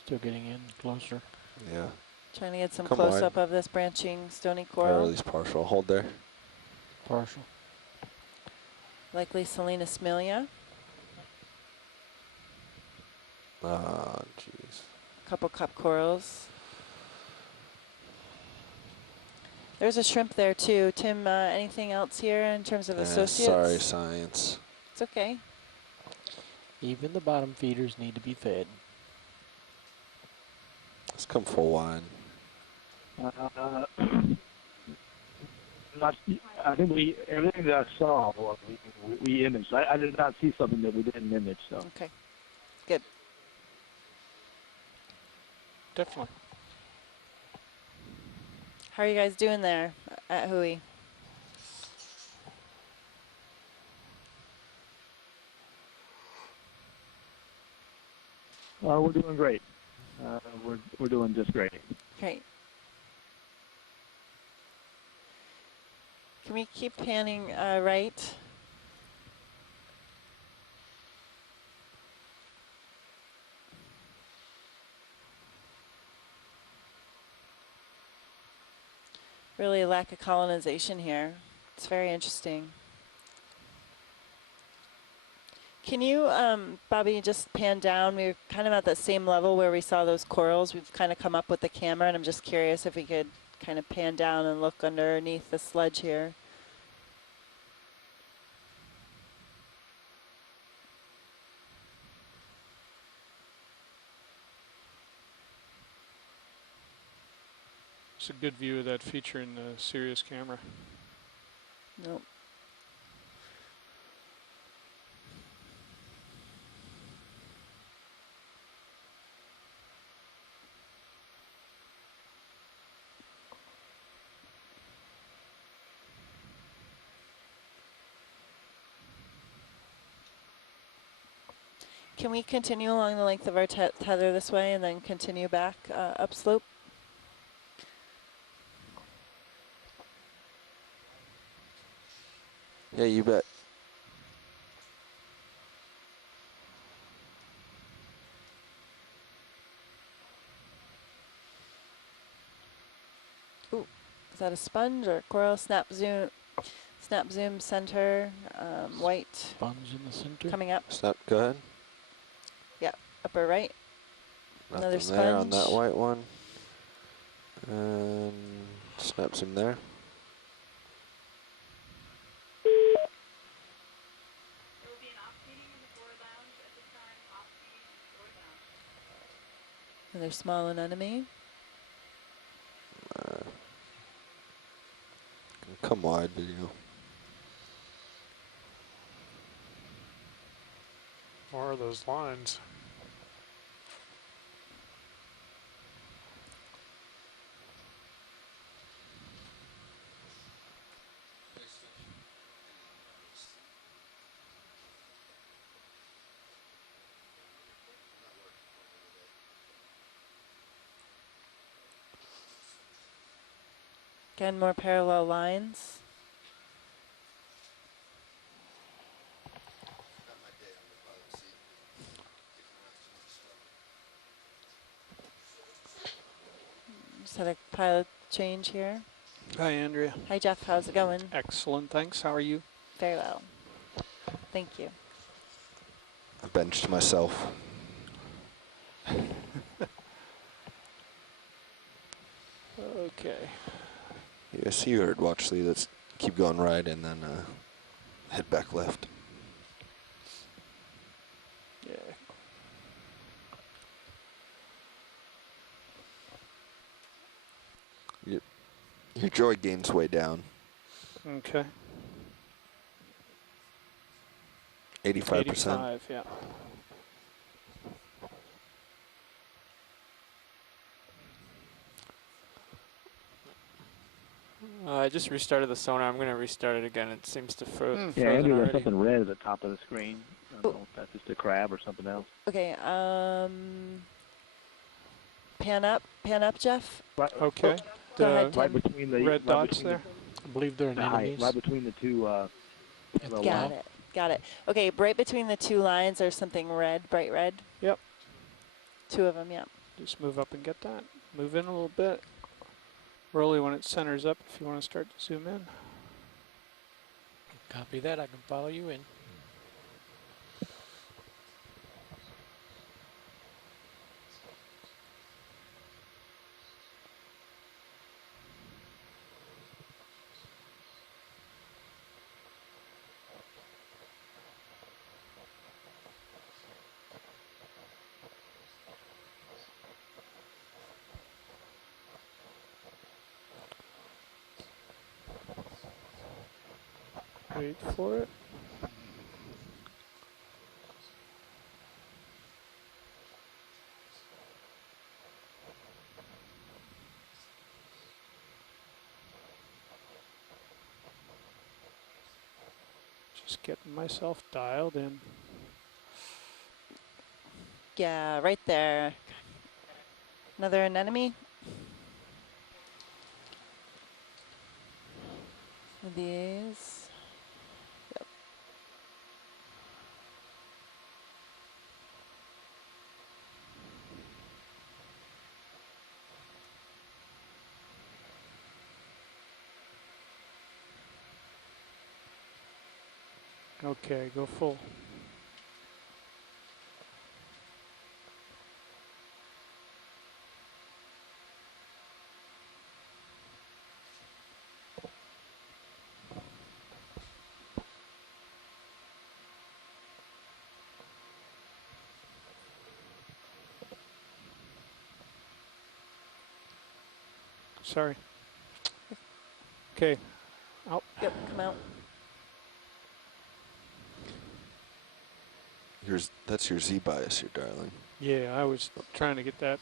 Still getting in closer. Yeah. Trying to get some Come close-up of this branching stony coral. Or at least partial. Hold there. Partial. Likely Selena smilia. Ah, jeez. A couple cup corals. There's a shrimp there too. Tim, anything else here in terms of associates? Sorry, science. It's okay. Even the bottom feeders need to be fed. Let's come full wide. I think everything that I saw, we imaged. I did not see something that we didn't image. So. Okay, good. Definitely. How are you guys doing there at Hui? We're doing great. We're doing just great. Great. Can we keep panning right? Really a lack of colonization here. It's very interesting. Can you, Bobby, just pan down? We were kind of at that same level where we saw those corals. We've kind of come up with the camera, and I'm just curious if we could kind of pan down and look underneath the sludge here. It's a good view of that feature in the Sirius camera. Nope. can we continue along the length of our tether this way and then continue back upslope? Yeah, you bet. Ooh, is that a sponge or coral? Snap zoom center, white. Sponge in the center. Coming up. Snap, go ahead. Yeah, upper right. Another Nothing there on sponge. that white one. And snap zoom there. Another small anemone. Come wide video. More of those lines. Again, more parallel lines. Just had a pilot change here. Hi, Andrea. Hi, Jeff. How's it going? Excellent, thanks. How are you? Very well. Thank you. I benched myself. Okay. Yes, you heard. Watch Lee. Let's keep going right and then head back left. Yeah. Your joy gain's way down. Okay. 85%. 85, yeah. I just restarted the sonar. I'm going to restart it again. It seems to frozen Yeah, Andrew, there's already. something red at the top of the screen. I don't know if that's just a crab or something else. Okay, pan up, Jeff. Right, Okay. Go ahead, right Tim. between the Red dots between there. I believe they're the height, anemones. right between the two. Parallel Got lines. it. Got it. Okay, right between the two lines, there's something red, bright red. Yep. Two of them, yeah. Just move up and get that. Move in a little bit. Rolly when it centers up if you want to start to zoom in. Copy that. I can follow you in. Wait for it. Just getting myself dialed in. Yeah, right there. Another anemone. These. Yep. Okay, go full. Sorry. Okay. Out. Yep, come out. That's your Z bias, your darling. Yeah, I was trying to get that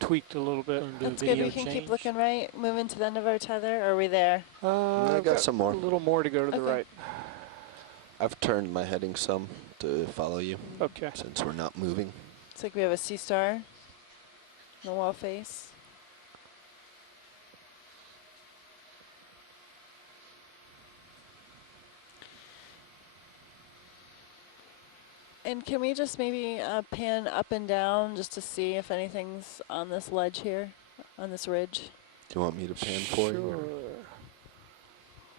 tweaked a little bit. Gonna do a That's good. We video can keep change. looking right. Moving to the end of our tether. Are we there? I I've got some more. A little more to go to the Okay. right. I've turned my heading some to follow you Okay. since we're not moving. Looks like we have a sea star in the wall face. And can we just maybe pan up and down just to see if anything's on this ledge here, on this ridge? Do you want me to pan for you? Sure. or-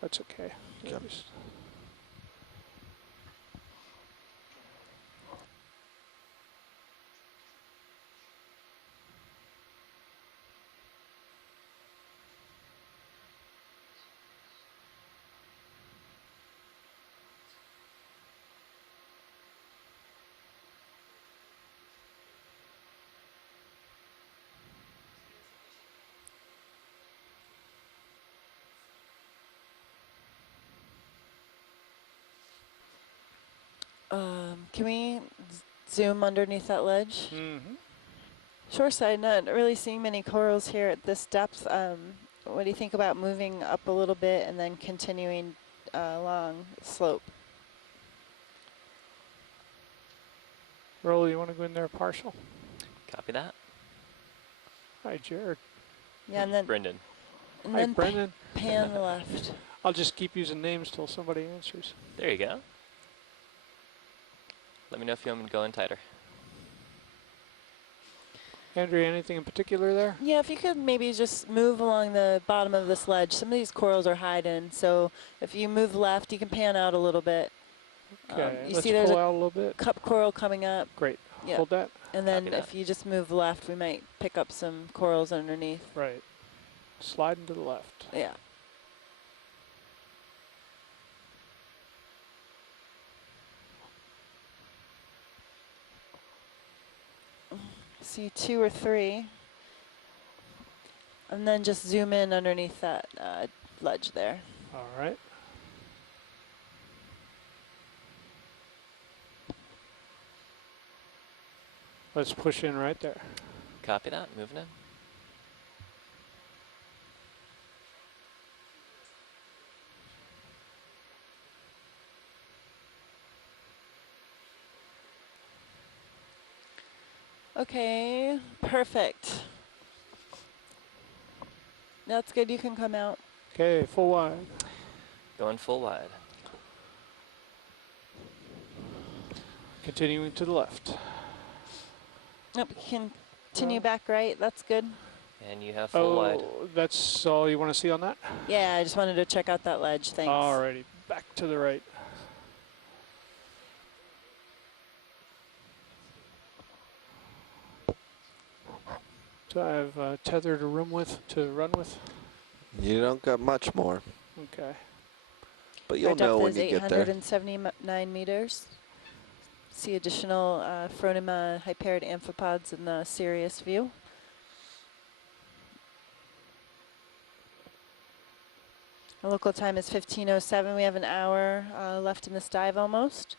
That's okay. Okay. Just- Can we zoom underneath that ledge? Mhm. Shoreside, not really seeing many corals here at this depth. What do you think about moving up a little bit and then continuing along the slope? Rolly, you want to go in there partial? Copy that. Hi, Jared. Yeah, and then Brendan. and Hi, then Brendan. pan left. I'll just keep using names till somebody answers. There you go. Let me know if you want me to go in tighter. Andrea, anything in particular there? Yeah, if you could maybe just move along the bottom of this ledge. Some of these corals are hiding, so if you move left, you can pan out a little bit. Okay, You let's see there's pull a out a little bit. cup coral coming up. Great. Yeah. Hold that. And then Copy that. if you just move left, we might pick up some corals underneath. Right. Sliding to the left. Yeah. See 2 or 3. And then just zoom in underneath that ledge there. All right. Let's push in right there. Copy that. Moving in. Okay, perfect. That's good, you can come out. Okay, full wide. Going full wide. Continuing to the left. Yep, continue back right, that's good. And you have full wide. That's all you want to see on that? Yeah, I just wanted to check out that ledge, thanks. Alrighty, back to the right. Do I have tether to run with? You don't got much more, Okay. but Our you'll know depth when is you get there. 879 meters. See additional Phronema hyperid amphipods in the Sirius view. Our local time is 15:07. We have an hour left in this dive almost.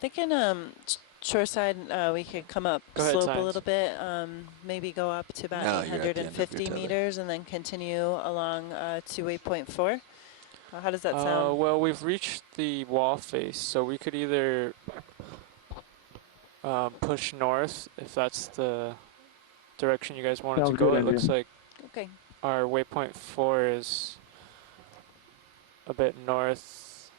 Thinking shoreside, we could come up Go ahead, slope a Science. little bit, maybe go up to about No, you're at the end of your 850 tether. meters and then continue along to waypoint 4. How does that sound? Well, we've reached the wall face, so we could either push north if that's the direction you guys wanted Sounds to go. good, It looks Andrea. like Okay. our waypoint 4 is a bit north.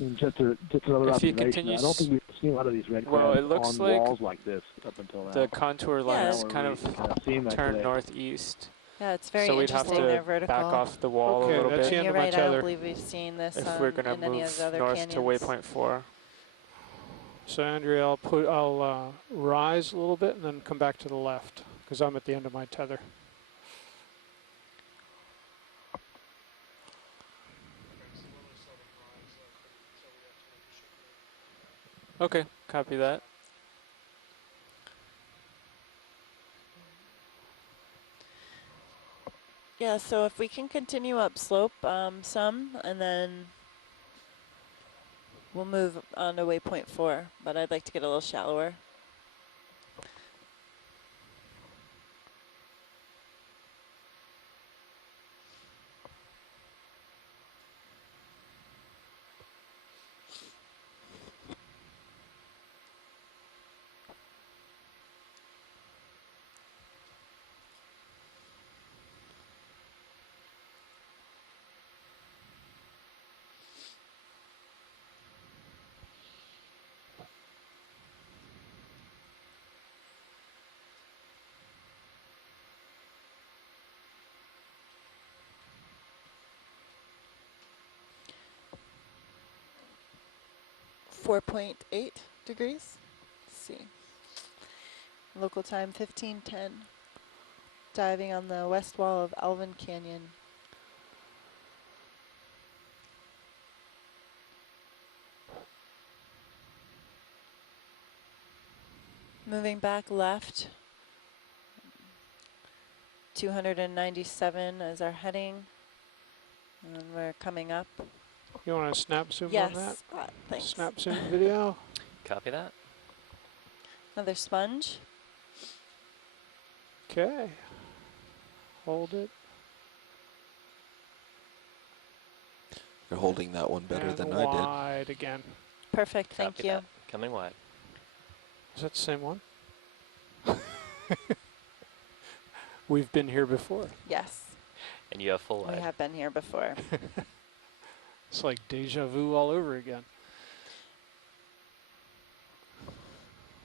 And just another If he observation, I continues- don't think we've seen a lot of these red Well, crabs it looks on like walls like this up until now. the contour lines Yeah. kind of seeing that turn today. northeast, Yeah, it's very so we'd have interesting. They're to vertical. back off the wall Okay, a little that's bit the And end you're of my right, I don't tether. believe we've seen this if we're going to in any of move the other north canyons. to waypoint 4. So Andrea, I'll rise a little bit and then come back to the left because I'm at the end of my tether. Okay, copy that. Yeah, so if we can continue upslope some, and then we'll move on to waypoint 4, but I'd like to get a little shallower. .8 degrees. Let's see. Local time 15:10. Diving on the west wall of Alvin Canyon. Moving back left. 297 is our heading. And we're coming up. You want to snap zoom Yes, on that? thanks. Snap zoom video. Copy that. Another sponge. Okay. Hold it. You're holding that one better And than I did. wide again. Perfect, thank Copy you. that. Coming wide. Is that the same one? We've been here before. Yes, And you have full we wide. have been here before. It's like deja vu all over again.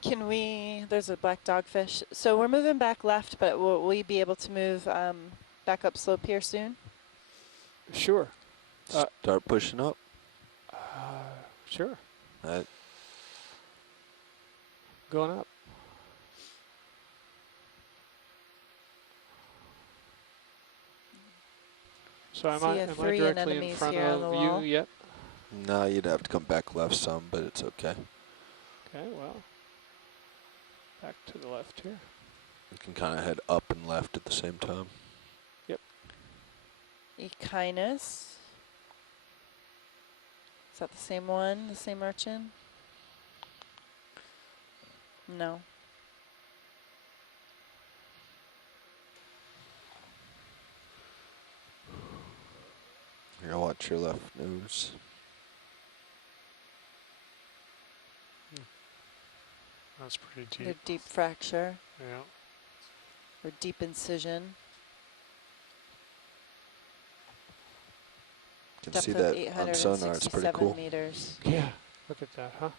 Can we, there's a black dogfish. So we're moving back left, but will we be able to move back up slope here soon? Sure. Start pushing up. Sure. Uh, Going up. So am I three directly in anemones front here on the of wall. you yet? no, you'd have to come back left some, but it's okay. Okay, well. Back to the left here. You can kind of head up and left at the same time. Okeanos. Is that the same one, the same urchin? No. You're gonna watch your left nose. That's pretty Another deep. deep fracture Yeah. or deep incision. You can Depth see of that on sonar. It's pretty 867 cool. meters. Yeah. Look at that, huh?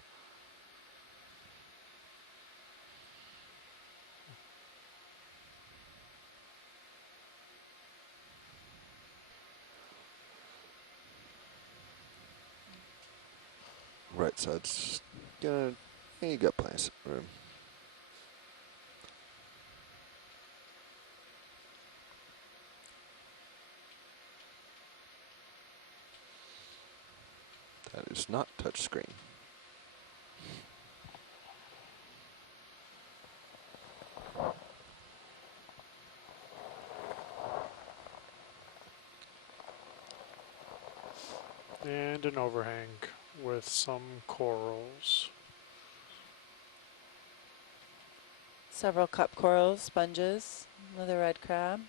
Right side's gonna. Yeah, you got plenty of room. That is not touchscreen. And an overhang with some corals. Several cup corals, sponges, another red crab.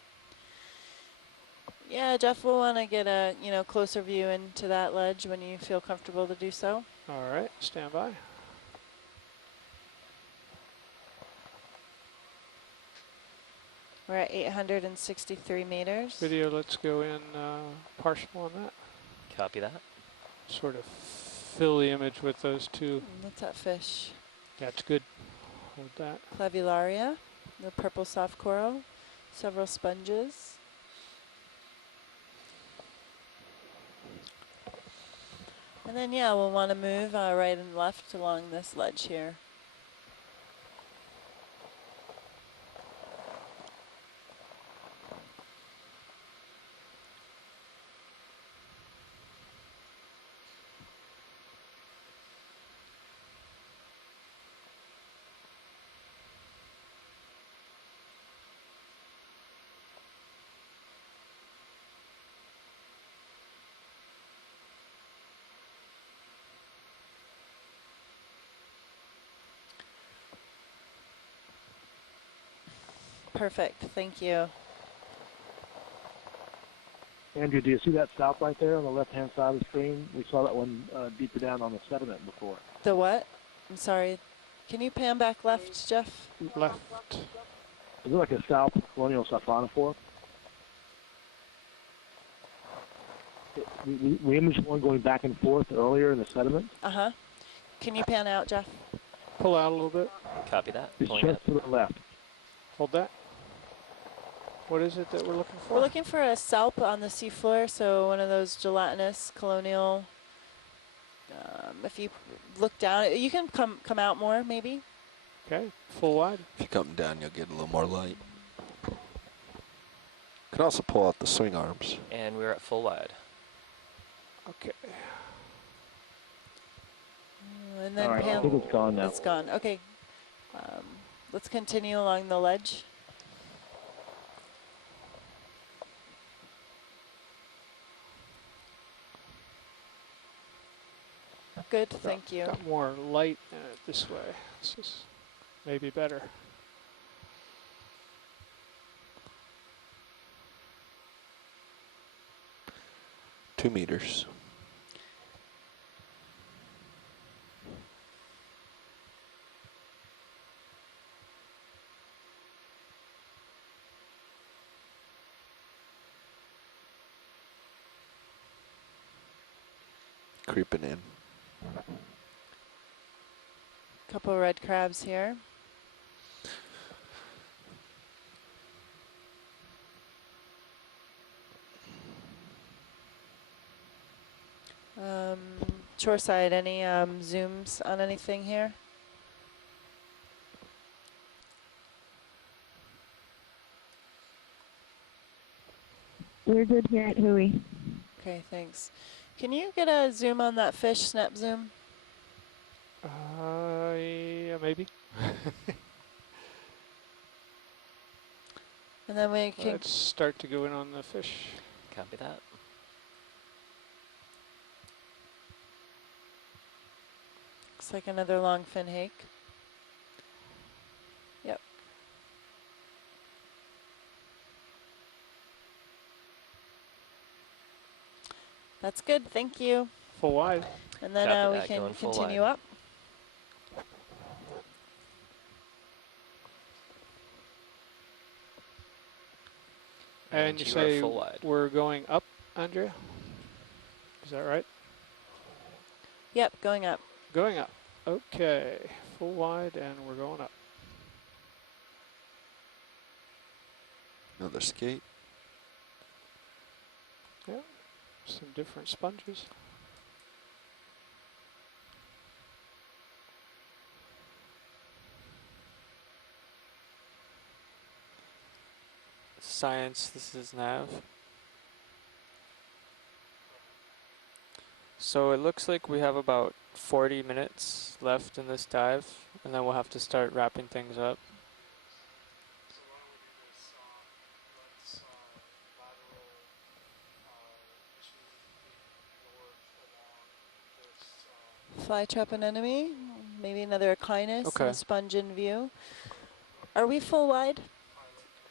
Yeah, Jeff will want to get a closer view into that ledge when you feel comfortable to do so. All right, stand by. We're at 863 meters. Video, let's go in partial on that. Copy that. Sort of fill the image with those two. What's that fish? That's good. Hold that. Clavularia, the purple soft coral, several sponges. And then, yeah, we'll want to move right and left along this ledge here. Perfect. Thank you. Andrew, do you see that stop right there on the left-hand side of the screen? We saw that one deeper down on the sediment before. The what? I'm sorry. Can you pan back left, Jeff? Left. Is it like a South Colonial Siphonophore? We imaged one going back and forth earlier in the sediment. Uh-huh. Can you pan out, Jeff? Pull out a little bit. Copy that. It's Pulling just up. to the left. Hold that. What is it that we're looking for? We're looking for a salp on the seafloor, so one of those gelatinous colonial. If you look down, you can come out more, maybe. Okay, full wide. If you come down, you'll get a little more light. Could also pull out the swing arms. And we're at full wide. Okay. And then All right, pan. I think it's gone now. It's gone. Okay. Let's continue along the ledge. Good, thank you. Got more light this way. This is maybe better. Two meters. Creeping in. Couple red crabs here. Shoreside, any zooms on anything here? We're good here at Hui. Okay, thanks. Can you get a zoom on that fish, snap zoom? Yeah, maybe. And then we can... Let's start to go in on the fish. Copy that. Looks like another long fin hake. Yep. That's good, thank you. Full wide. And then Copy we that, can going full continue wide. up. And you are say full wide. we're going up, Andrea? Is that right? Yep, going up. Going up. Okay, full wide and we're going up. Another skate. Yeah, some different sponges. Science, this is Nav. So it looks like we have about 40 minutes left in this dive, and then we'll have to start wrapping things up. Fly trap anemone, maybe another Okeanos Okay. and a sponge in view. Are we full wide?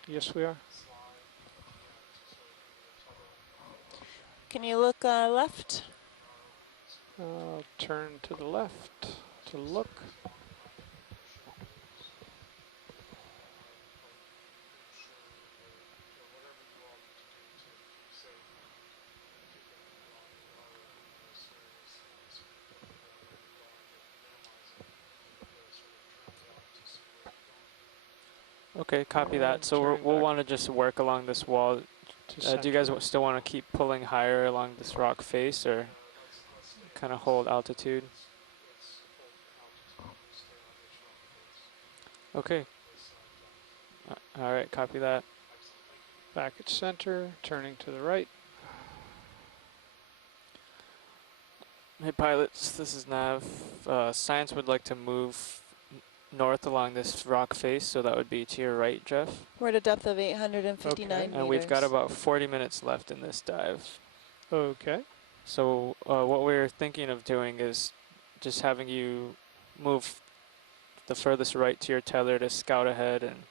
Yes, we are. Can you look left? I'll turn to the left to look. Okay, copy that. So turning we'll back want to just work along this wall. Do you guys center. still want to keep pulling higher along this rock face, or kind of hold altitude? Okay. All right, copy that. Back at center, turning to the right. Hey pilots, this is Nav. Science would like to move north along this rock face, so that would be to your right, Jeff. We're at a depth of 859 Okay. meters. And we've got about 40 minutes left in this dive. Okay. So what we're thinking of doing is just having you move the furthest right to your tether to scout ahead and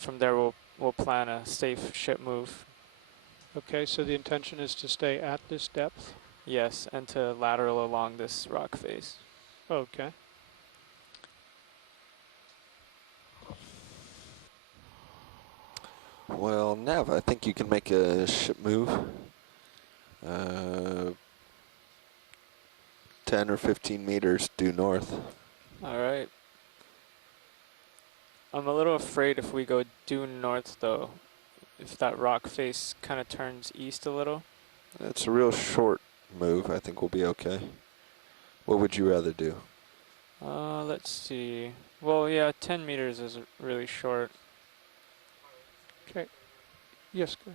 from there we'll plan a safe ship move. Okay, so the intention is to stay at this depth? Yes, and to lateral along this rock face. Okay. Well, Nav, I think you can make a ship move. 10 or 15 meters due north. All right. I'm a little afraid if we go due north, though, if that rock face kind of turns east a little. It's a real short move. I think we'll be okay. What would you rather do? Let's see. Well, yeah, 10 meters is really short. Okay. Yes, go.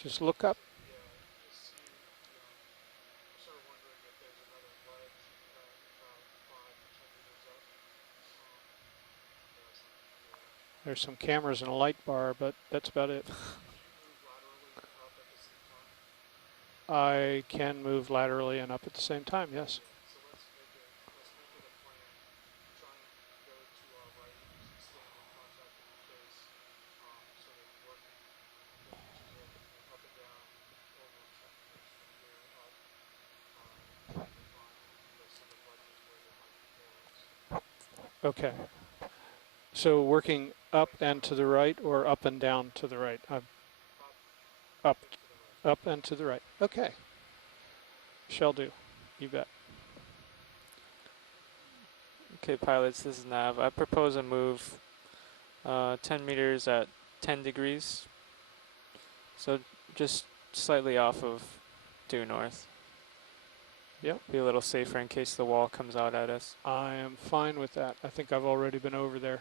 Just look up. There's some cameras and a light bar, but that's about it. I can move laterally and up at the same time, yes. Okay. So working up and to the right, or up and down to the right? Up and to the right. Okay. Shall do. You bet. Okay, pilots, this is Nav. I propose a move 10 meters at 10 degrees. So just slightly off of due north. Yep. Be a little safer in case the wall comes out at us. I am fine with that. I think I've already been over there.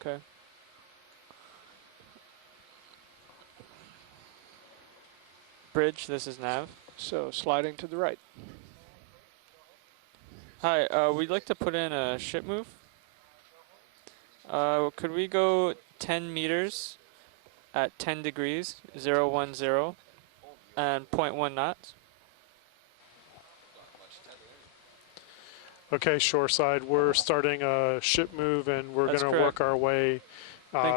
Okay. Bridge, this is Nav. So sliding to the right. Hi, we'd like to put in a ship move. Could we go 10 meters at 10 degrees, 010, and 0.1 knots? Okay, shoreside, we're starting a ship move, and we're going to work our way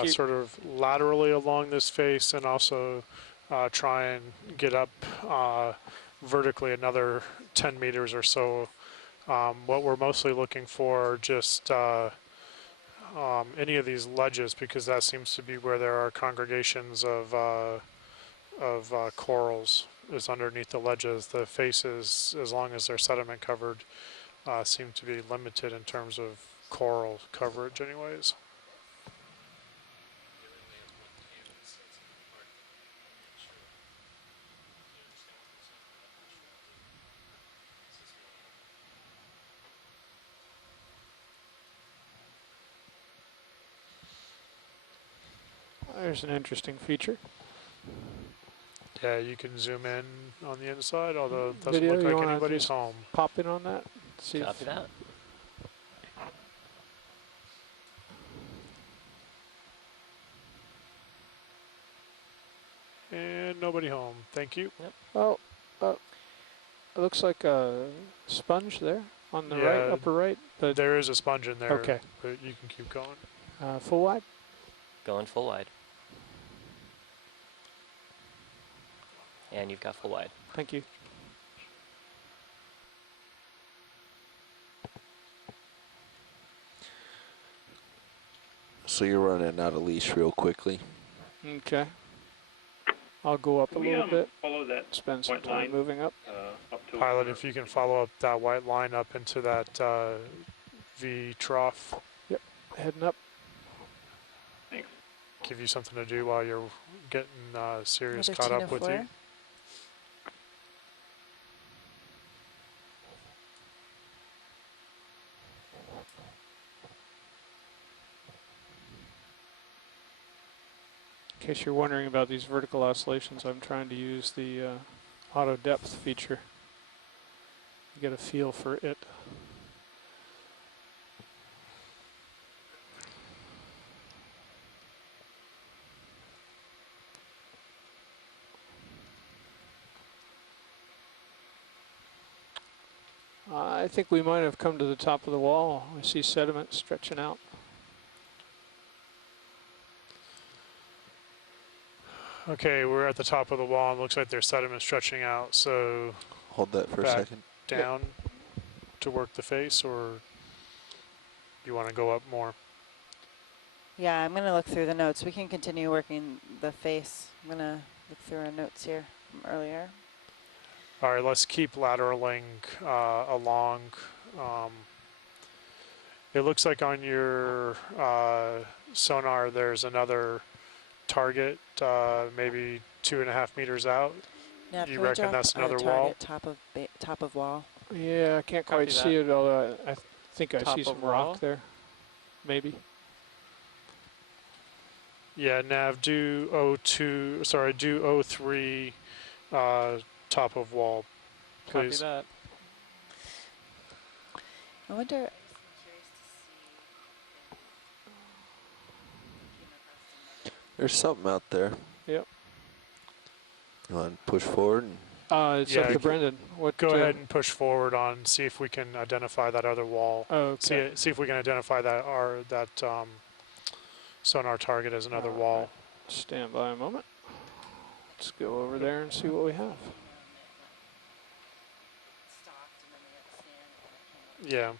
sort of laterally along this face, and also try and get up vertically another 10 meters or so. What we're mostly looking for are just any of these ledges, because that seems to be where there are congregations of corals is underneath the ledges. The faces, as long as they're sediment covered, seem to be limited in terms of coral coverage anyways. There's an interesting feature. Yeah, you can zoom in on the inside, although it doesn't Video, look you like wanna anybody's just home. Pop in on that. See Copy that. And nobody home. Thank you. Yep. Oh, it looks like a sponge there on the right, upper right. But there is a sponge in there. Okay. But you can keep going. Full wide. Going full wide. And you've got full wide. Thank you. So you're running out of leash real quickly. Okay. I'll go up a little bit. Follow that. Spend some white time line, moving up. Up to Pilot, if you can follow up that white line up into that V trough. Yep, heading up. Thanks. Give you something to do while you're getting Sirius Another caught up with you. 1004. In case you're wondering about these vertical oscillations, I'm trying to use the auto depth feature. You get a feel for it. I think we might have come to the top of the wall. I see sediment stretching out. Okay, we're at the top of the wall and looks like there's sediment stretching out, so Hold that for a back second. down to work the face, or you want to go up more? Yeah, I'm going to look through the notes. We can continue working the face. I'm going to look through our notes here from earlier. All right, let's keep lateraling along. It looks like on your sonar there's another target, maybe 2.5 meters out. Now, You can we reckon drop that's our another target wall? top of wall? Yeah, I can't quite Copy see that. it, although I think I Top see of some wall. rock there. Maybe. Yeah, Nav, do 02, sorry, do 03 top of wall, Copy please. that. I wonder. There's something out there. Yep. You want to push forward? And It's Yeah, up to Brendan. What? Go ahead and push forward on, see if we can identify that other wall. Okay. See if we can identify that sonar target as another wall. Right. Stand by a moment. Let's go over there and see what we have. Yeah.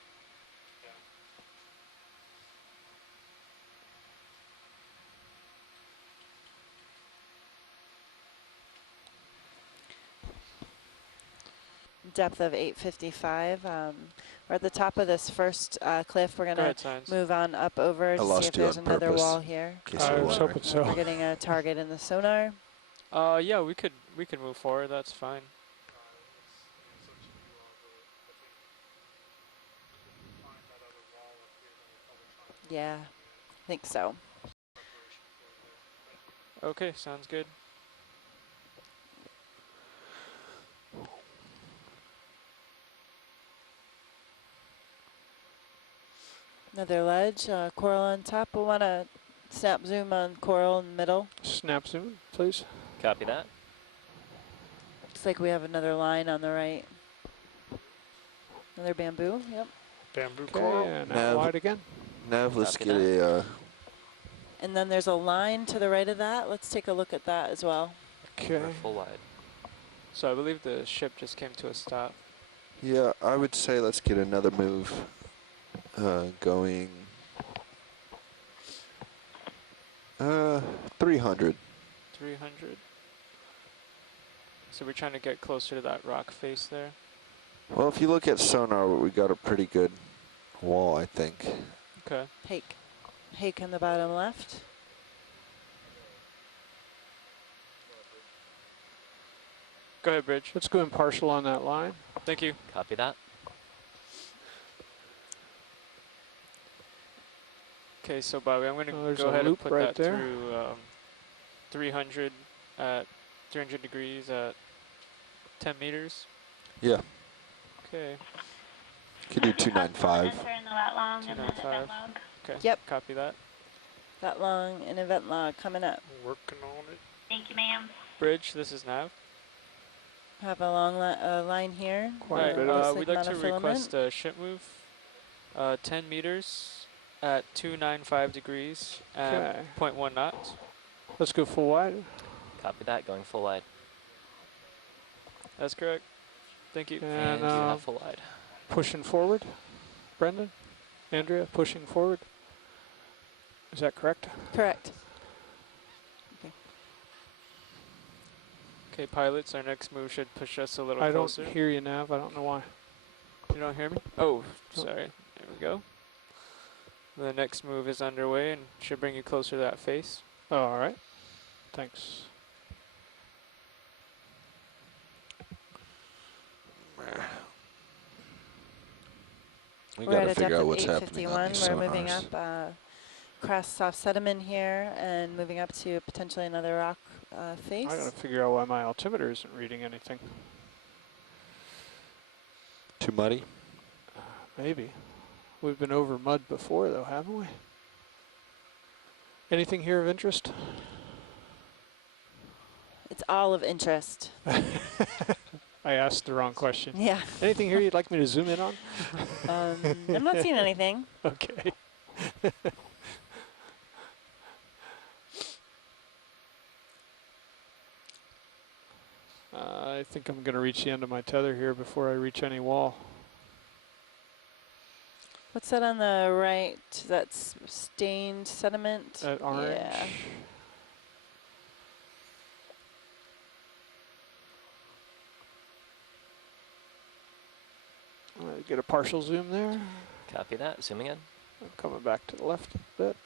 Depth of 855. We're at the top of this first cliff. We're going to move on up over to see if there's another wall here. I was hoping so. We're getting a target in the sonar. Yeah, we could move forward. That's fine. Yeah, I think so. Okay, sounds good. Another ledge, coral on top. We'll want to snap zoom on coral in the middle. Snap zoom, please. Copy that. Looks like we have another line on the right. Another bamboo, yep. Bamboo coral. And now wide again. Nav, let's Copy get a... And then there's a line to the right of that. Let's take a look at that as well. Okay. Full wide. So I believe the ship just came to a stop. Yeah, I would say let's get another move going 300. 300. So we're trying to get closer to that rock face there. Well, if you look at sonar, we got a pretty good wall, I think. Okay. Hake on the bottom left. Go ahead, Bridge. Let's go impartial on that line. Thank you. Copy that. Okay, so Bobby, I'm going to there's go a ahead and loop put right that there. through 300 at 300 degrees at 10 meters. Yeah. Okay. Could do 295. 295. Okay. Yep. Copy that. That long an event log coming up. Working on it. Thank you, ma'am. Bridge, this is Nav. Have a long line here. Quite a bit Alright, of we'd like to request a ship move. 10 meters at 295 degrees at 0.1 knots. Let's go full wide. Copy that. Going full wide. That's correct. Thank you. And you have full wide. Pushing forward. Brendan? Andrea, pushing forward. Is that correct? Correct. Okay, pilots, our next move should push us a little I closer. don't hear you, Nav. I don't know why. You don't hear me? Oh, sorry. There we go. The next move is underway and should bring you closer to that face. Oh, all right. Thanks. We We're got at to a figure depth out of what's happening on 851. these We're moving sonars. up across soft sediment here and moving up to potentially another rock face. I gotta figure out why my altimeter isn't reading anything. Too muddy? Maybe. We've been over mud before, though, haven't we? Anything here of interest? It's all of interest. I asked the wrong question. Yeah. Anything here you'd like me to zoom in on? I'm not seeing anything. Okay. I think I'm going to reach the end of my tether here before I reach any wall. What's that on the right? That's stained sediment? That orange. Yeah. Get a partial zoom there. Copy that. Zooming in. I'm coming back to the left a bit.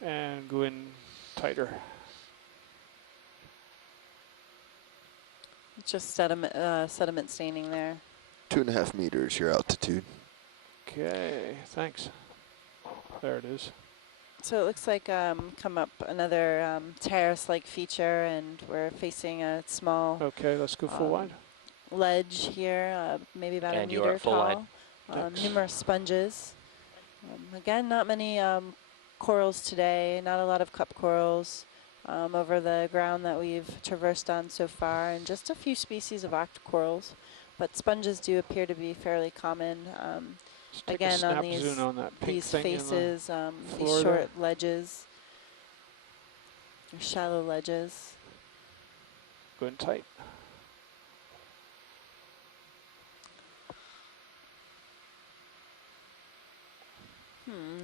And go in tighter. Just sediment staining there. 2.5 meters, your altitude. Okay, thanks. There it is. So it looks like come up another terrace-like feature, and we're facing a small Okay, let's go full wide. ledge here, maybe about And a you are meter at full tall. wide. Numerous sponges. Again, not many corals today, not a lot of cup corals over the ground that we've traversed on so far, and just a few species of octocorals. But sponges do appear to be fairly common. Again, on these faces, these short ledges, or shallow ledges. Go in tight.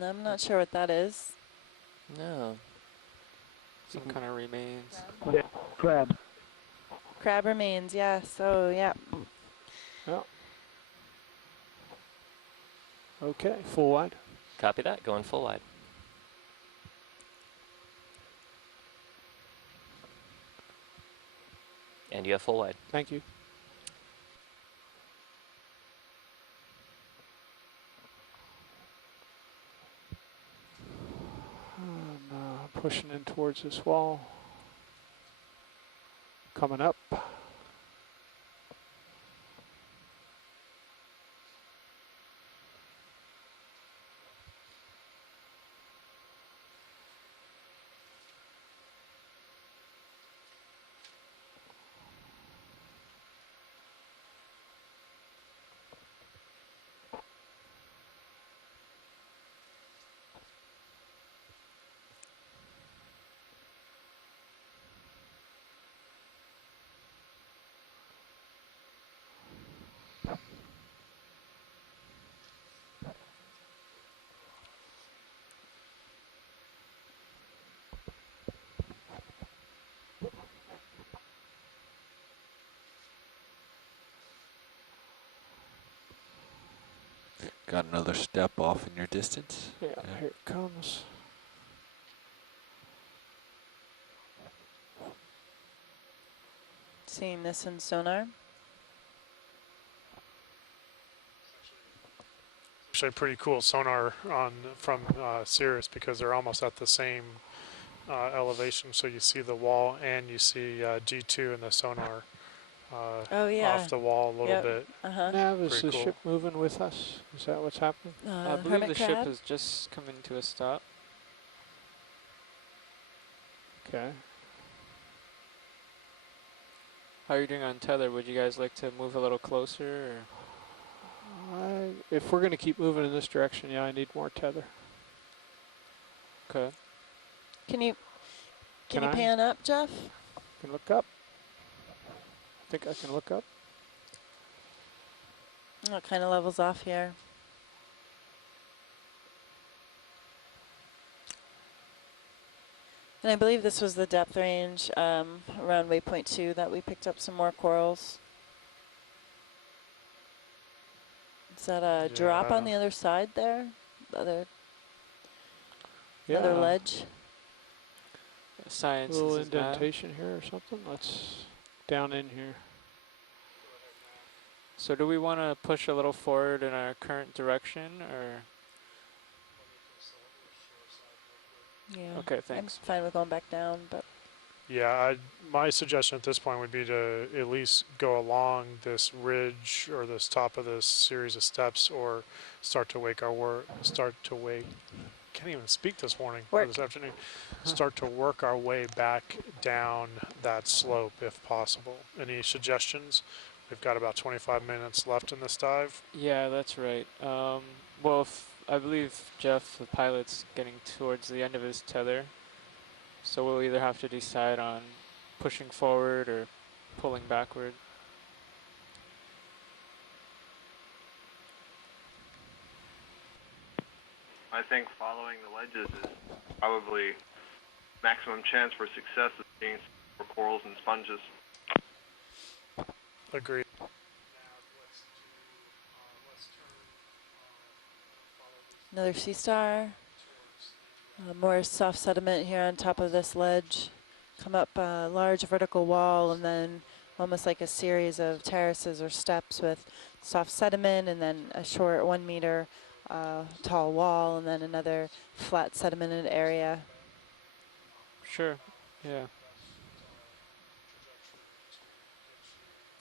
I'm not sure what that is. No. Some kind of remains. Yeah, crab. Crab remains, yeah. So, yeah. Yeah. Okay, full wide. Copy that. Going full wide. And you have full wide. Thank you. And, pushing in towards this wall. Coming up. Got another step off in your distance? Yeah, here it comes. Seeing this in sonar. Actually, pretty cool sonar from Cirrus, because they're almost at the same elevation. So you see the wall and you see G2 in the sonar off the wall a little bit. Nav, is the cool. ship moving with us? Is that what's happening? I believe the ship has just come into a stop. Okay. How are you doing on tether? Would you guys like to move a little closer? Or? If we're going to keep moving in this direction, yeah, I need more tether. Okay. Can you pan up, Jeff? Can look up. I think I can look up. What kind of levels off here? And I believe this was the depth range around waypoint 2 that we picked up some more corals. Is that a drop on the other side there? Another ledge? Science. A little indentation here or something. Let's down in here. So do we want to push a little forward in our current direction, or? Yeah. Okay, thanks. I'm fine with going back down, but. Yeah, my suggestion at this point would be to at least go along this ridge or this top of this series of steps, or start to can't even speak this morning or this afternoon. Start to work our way back down that slope if possible. Any suggestions? We've got about 25 minutes left in this dive. Yeah, that's right. Well, I believe Jeff, the pilot's getting towards the end of his tether, so we'll either have to decide on pushing forward or pulling backward. I think following the ledges is probably maximum chance for success of seeing for corals and sponges. Agreed. Another sea star. More soft sediment here on top of this ledge. Come up a large vertical wall and then almost like a series of terraces or steps with soft sediment and then a short 1 meter tall wall and then another flat sedimented area. Sure, yeah.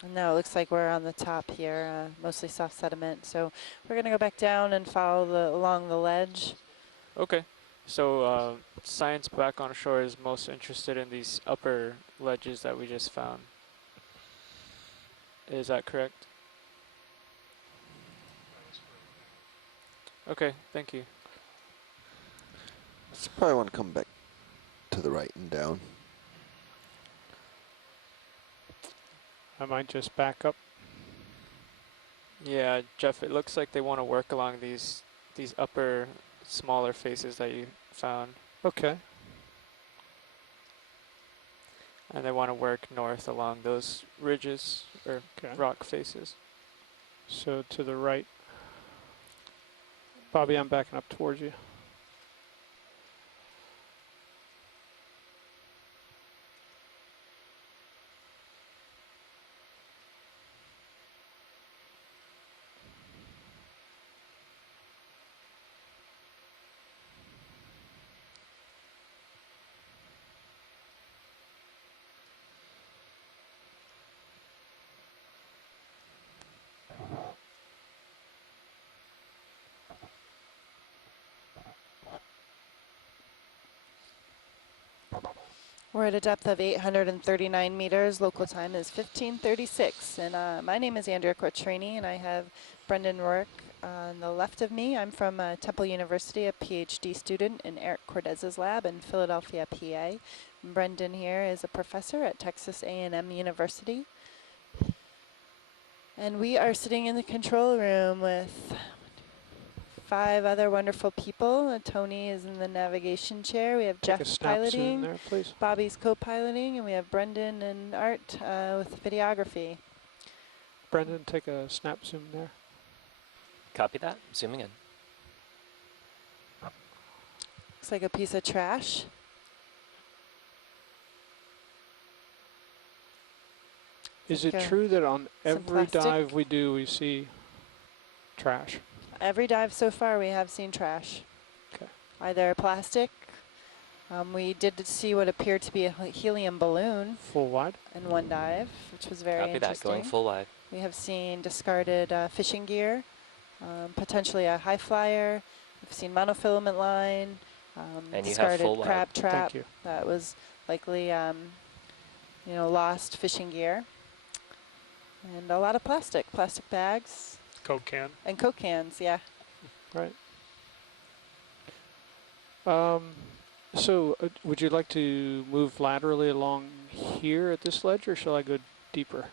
And now it looks like we're on the top here, mostly soft sediment. So we're going to go back down and follow along the ledge. Okay, so science back on shore is most interested in these upper ledges that we just found. Is that correct? Okay, thank you. So probably want to come back to the right and down. I might just back up. Yeah, Jeff, it looks like they want to work along these upper smaller faces that you found. Okay. And they want to work north along those ridges or rock faces. So to the right. Bobby, I'm backing up towards you. We're at a depth of 839 meters. Local time is 15:36. And my name is Andrea Quattrini, and I have Brendan Rourke on the left of me. I'm from Temple University, a PhD student in Eric Cortez's lab in Philadelphia, PA. And Brendan here is a professor at Texas A&M University. And we are sitting in the control room with 5 other wonderful people. Tony is in the navigation chair. We have Take Jeff a snap zoom piloting, there, please. Bobby's co-piloting, and we have Brendan and Art with videography. Brendan, take a snap zoom there. Copy that. Zooming in. Looks like a piece of trash. Is it true that on every dive we do, we see trash? Every dive so far, we have seen trash. Okay. Either plastic. We did see what appeared to be a helium balloon. Full wide? In one dive, which was very Copy interesting. that. Going full wide. We have seen discarded fishing gear, potentially a high flyer. We've seen monofilament line, and discarded you have full crab wide. trap. Thank you. That was likely, lost fishing gear. And a lot of plastic bags. Coke can. And Coke cans, yeah. Right. So would you like to move laterally along here at this ledge, or shall I go deeper?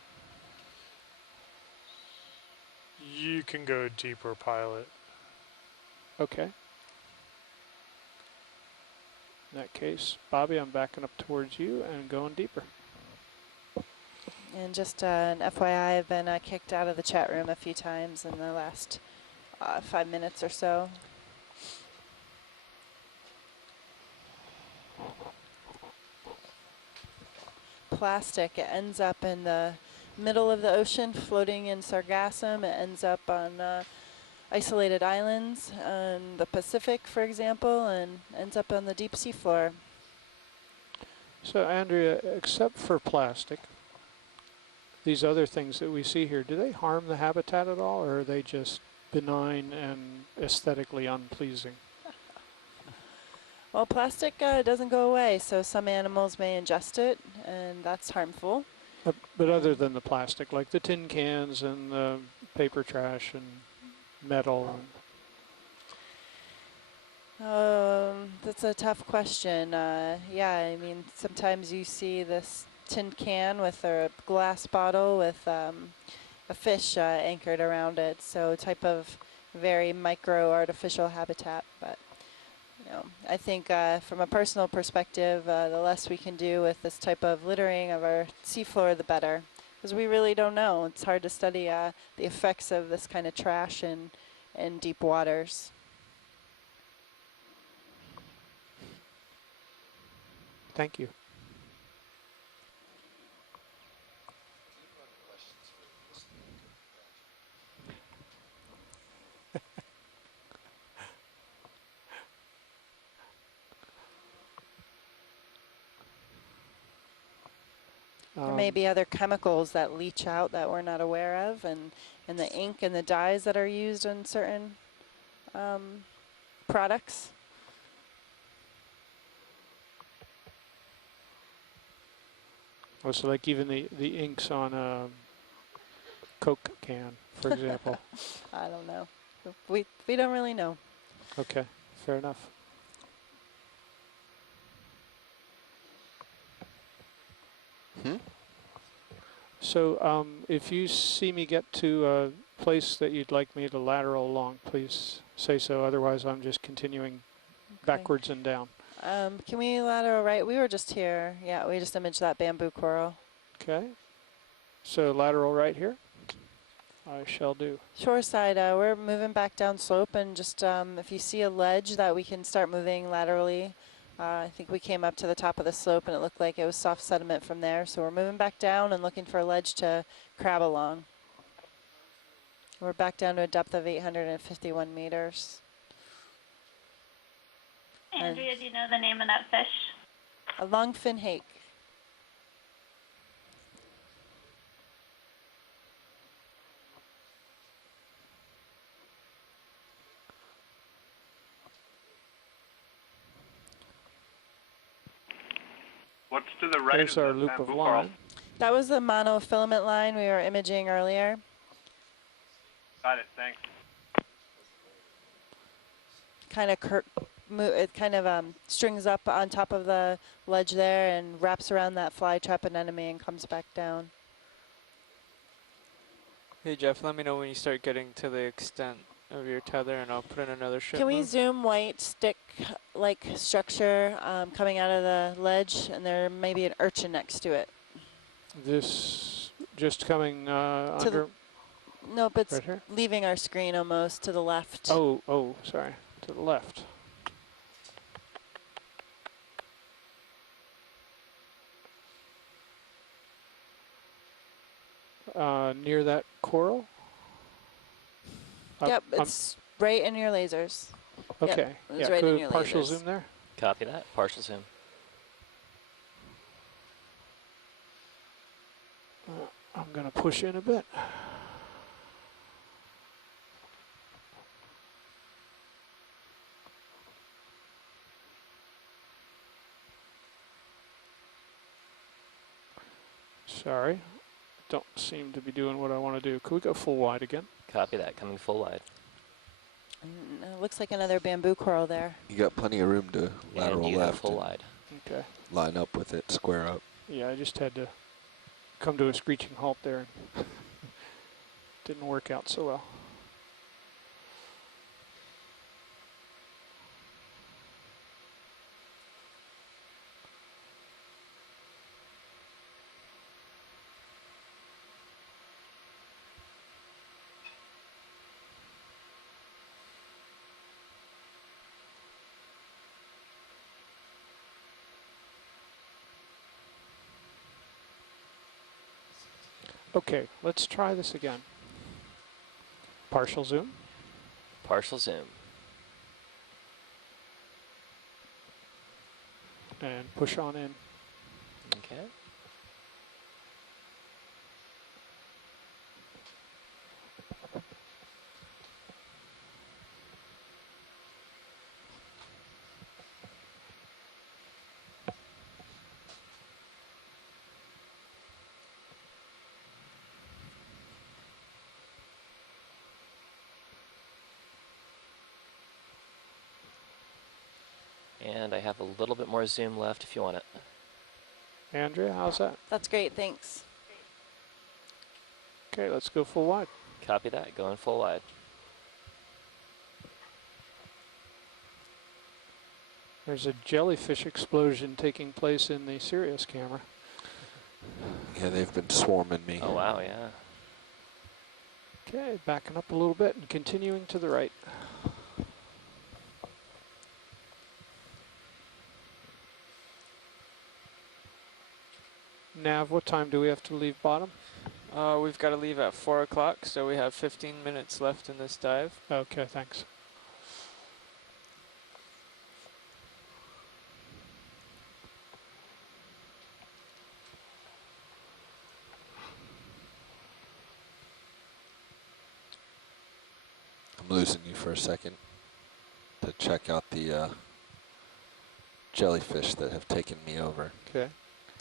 You can go deeper, pilot. Okay. In that case, Bobby, I'm backing up towards you and going deeper. And just an FYI, I've been kicked out of the chat room a few times in the last 5 minutes or so. Plastic, it ends up in the middle of the ocean, floating in sargassum. It ends up on isolated islands in the Pacific, for example, and ends up on the deep sea floor. So, Andrea, except for plastic, these other things that we see here, do they harm the habitat at all, or are they just benign and aesthetically unpleasing? Well, plastic doesn't go away, so some animals may ingest it, and that's harmful. But other than the plastic, like the tin cans and the paper trash and metal. That's a tough question. Yeah, I mean, sometimes you see this tin can with a glass bottle with a fish anchored around it. So type of very micro artificial habitat. But you know, I think from a personal perspective, the less we can do with this type of littering of our seafloor, the better. Because we really don't know. It's hard to study the effects of this kind of trash in deep waters. Thank you. There may be other chemicals that leach out that we're not aware of, and the ink and the dyes that are used in certain products. Oh, so like even the inks on a Coke can, for example. I don't know. We don't really know. Okay, fair enough. So if you see me get to a place that you'd like me to lateral along, please say so. Otherwise, I'm just continuing backwards and down. Can we lateral right? We were just here. Yeah, we just imaged that bamboo coral. Okay. So lateral right here. I shall do. Shore side, we're moving back down slope, and just if you see a ledge that we can start moving laterally. I think we came up to the top of the slope and it looked like it was soft sediment from there. So we're moving back down and looking for a ledge to crab along. We're back down to a depth of 851 meters. Andrea, do you know the name of that fish? A longfin hake. What's to the right There's of our the loop bamboo of coral? line. That was the monofilament line we were imaging earlier. Got it, thanks. It kind of strings up on top of the ledge there and wraps around that fly trap anemone and comes back down. Hey Jeff, let me know when you start getting to the extent of your tether and I'll put in another ship Can we move. zoom white stick-like structure coming out of the ledge, and there may be an urchin next to it? This just coming under. Nope, it's right here? leaving our screen almost to the left. Oh, sorry, to the left. Near that coral? Yep, it's right in your lasers. Okay, Yep, it's yeah, right in good your partial lasers. zoom there. Copy that. Partial zoom. I'm going to push in a bit. Sorry, don't seem to be doing what I want to do. Could we go full wide again? Copy that. Coming full wide. It looks like another bamboo coral there. You got plenty of room to lateral And you go left full and wide. Okay. line up with it, square up. Yeah, I just had to come to a screeching halt there. Didn't work out so well. Okay, let's try this again. Partial zoom. Partial zoom. And push on in. Okay. And I have a little bit more zoom left if you want it. Andrea, how's that? That's great, thanks. Okay, let's go full wide. Copy that. Going full wide. There's a jellyfish explosion taking place in the Sirius camera. Yeah, they've been swarming me. Oh, wow, yeah. Okay, backing up a little bit and continuing to the right. Nav, what time do we have to leave bottom? We've got to leave at 4 o'clock, so we have 15 minutes left in this dive. Okay, thanks. I'm losing you for a second to check out the jellyfish that have taken me over. Okay.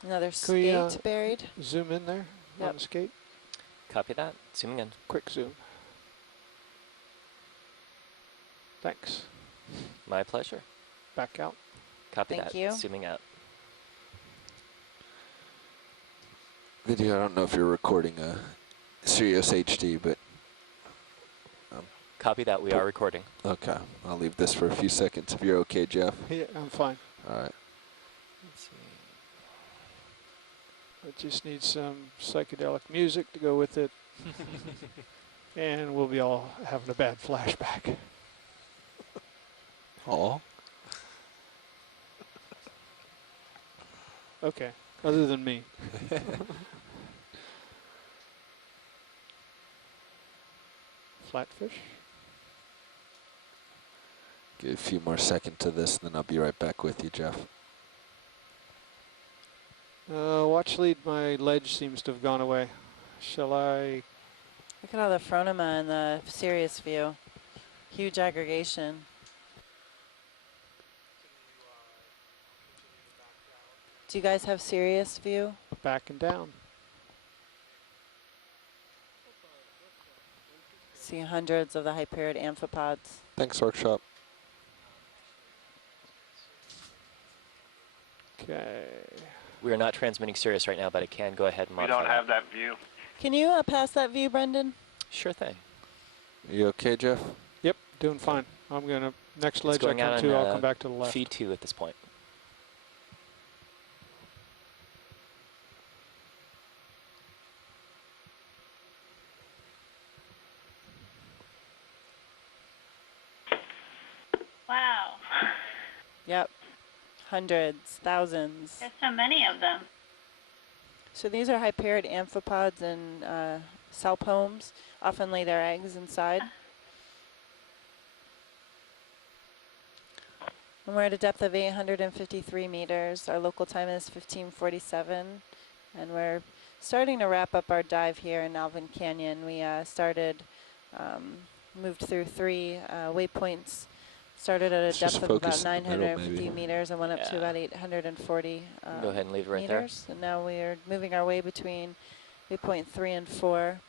Another Can we, skate buried. Zoom in there on the skate. Copy that. Zooming in. Quick zoom. Thanks. My pleasure. Back out. Copy Thank that. you. Zooming out. Video, I don't know if you're recording a Sirius HD, but... Copy that. We are recording. Okay. I'll leave this for a few seconds if you're okay, Jeff. Yeah, I'm fine. All right. Let's see. I just need some psychedelic music to go with it. And we'll be all having a bad flashback. Oh. Okay, other than me. Flatfish. Give a few more seconds to this, and then I'll be right back with you, Jeff. Watch lead, my ledge seems to have gone away. Shall I? Look at all the Phronema in the Sirius view. Huge aggregation. Do you guys have Sirius view? Back and down. See hundreds of the Hyperiid amphipods. Thanks, Workshop. Okay. We are not transmitting Sirius right now, but I can go ahead and We modify don't have that view. Can you pass that view, Brendan? Sure thing. Are you okay, Jeff? Yep, doing fine. I'm gonna, next It's ledge I going out come on, to, I'll come back to the left. feed 2 at this point. Wow. Yep. Hundreds, thousands. There's so many of them. So these are Hyperiid amphipods and salpomes. Often lay their eggs inside. And we're at a depth of 853 meters. Our local time is 15:47. And we're starting to wrap up our dive here in Alvin Canyon. We moved through 3 waypoints. Started at a depth of about 950 meters and went up to about 840 go ahead and leave it right there. meters. And now we are moving our way between waypoint 3 and 4.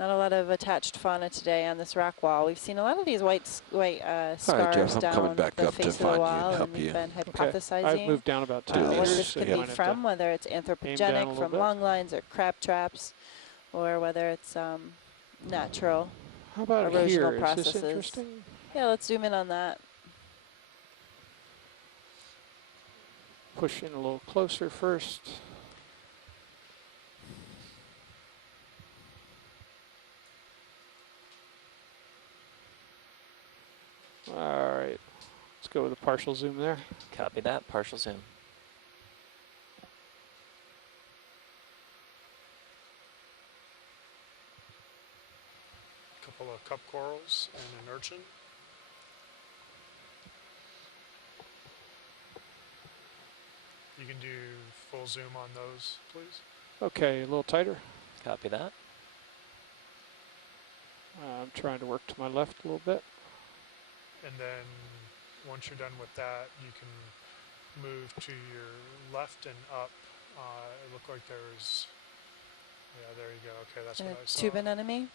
Not a lot of attached fauna today on this rock wall. We've seen a lot of these white scars Jeff, I'm coming down back the up to face of the find you wall, and and help we've you. been Okay. hypothesizing I've moved down about 2 what meters. this could so be might have from, to whether it's down a anthropogenic little from bit. long lines or crab traps, or whether it's natural How about erosional here? Is processes. this interesting? Yeah, let's zoom in on that. Push in a little closer first. All right, let's go with a partial zoom there. Copy that. Partial zoom. Couple of cup corals and an urchin. You can do full zoom on those, please. Okay, a little tighter. Copy that. I'm trying to work to my left a little bit. And then once you're done with that, you can move to your left and up. It looked like there's, yeah, there you go. Okay, that's what I saw. Tube anemone.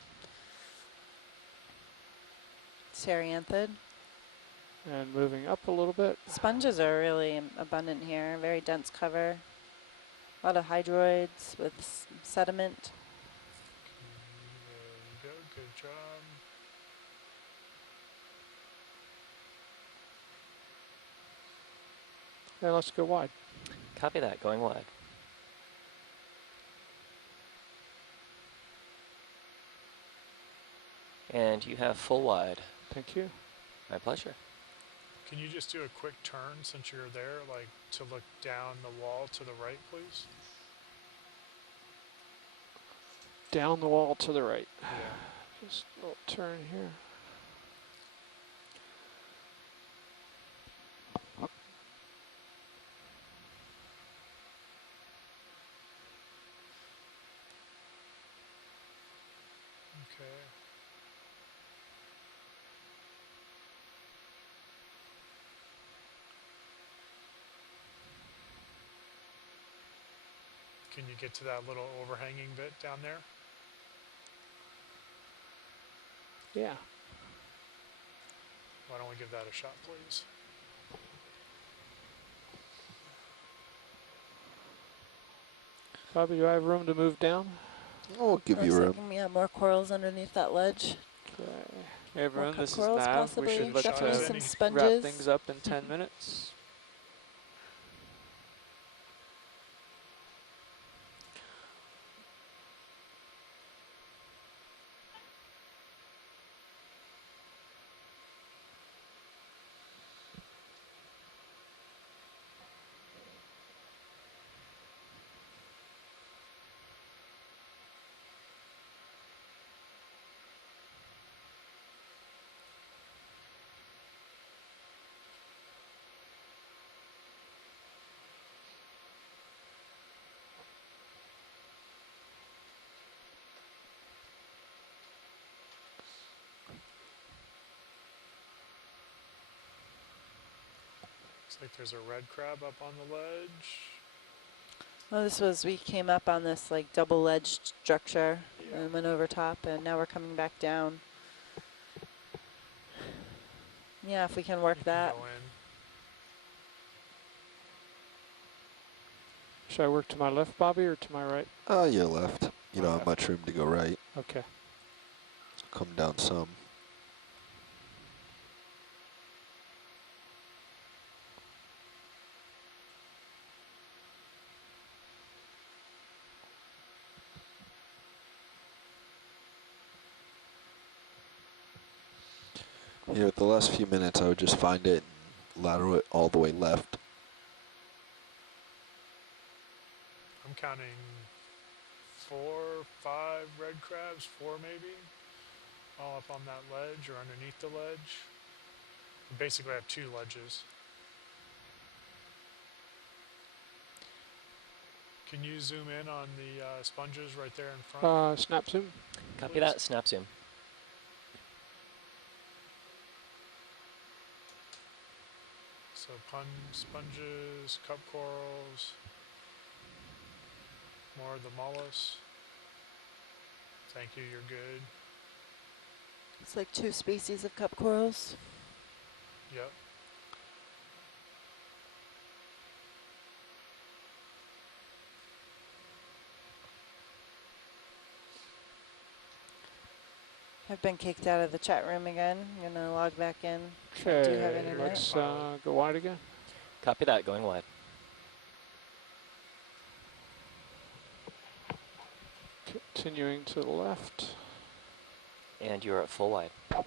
Serianthid. And moving up a little bit. Sponges are really abundant here. Very dense cover. A lot of hydroids with sediment. There you go. Good job. And let's go wide. Copy that, going wide. And you have full wide. Thank you. My pleasure. Can you just do a quick turn since you're there, like to look down the wall to the right, please? Down the wall to the right. Yeah. Just a little turn here. Okay. Can you get to that little overhanging bit down there? Yeah. Why don't we give that a shot, please? Bobby, do I have room to move down? I'll give you room. Yeah, more corals underneath that ledge. Okay. Hey everyone, More this is corals Nav. We possibly. should look Definitely to some wrap sponges. things up in 10 minutes. Looks like there's a red crab up on the ledge. Well, we came up on this like double ledge structure and went over top, and now we're coming back down. Yeah, if we can work that. Go in. Should I work to my left, Bobby, or to my right? Your left. You don't have much room to go right. Okay. Come down some. Here, with the last few minutes, I would just find it and lateral it all the way left. I'm counting 4, 5 red crabs, 4 maybe, all up on that ledge or underneath the ledge. Basically, I have 2 ledges. Can you zoom in on the sponges right there in front? Snap zoom. Copy that, snap zoom. So sponges, cup corals, more of the mollusks. Thank you, you're good. It's like 2 species of cup corals. Yep. I've been kicked out of the chat room again. I'm going to log back in. Do you have Okay, internet? let's go wide again. Copy that, going wide. Continuing to the left. And you're at full wide. Are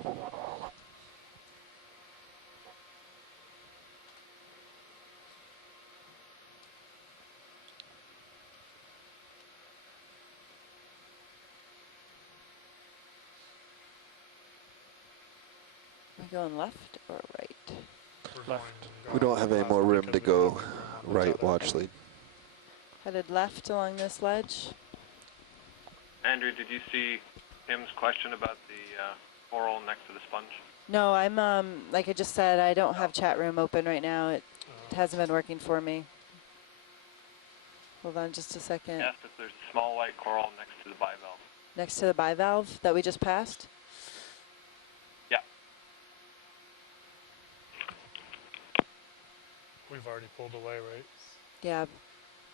we going left or right? Left. We don't have any more room to go right, watch lead. Headed left along this ledge. Andrew, did you see Tim's question about the coral next to the sponge? No, I'm, like I just said, I don't have chat room open right now. It hasn't been working for me. Hold on just a second. Asked if there's a small white coral next to the bivalve. Next to the bivalve that we just passed? Yeah. We've already pulled away, right? Yeah,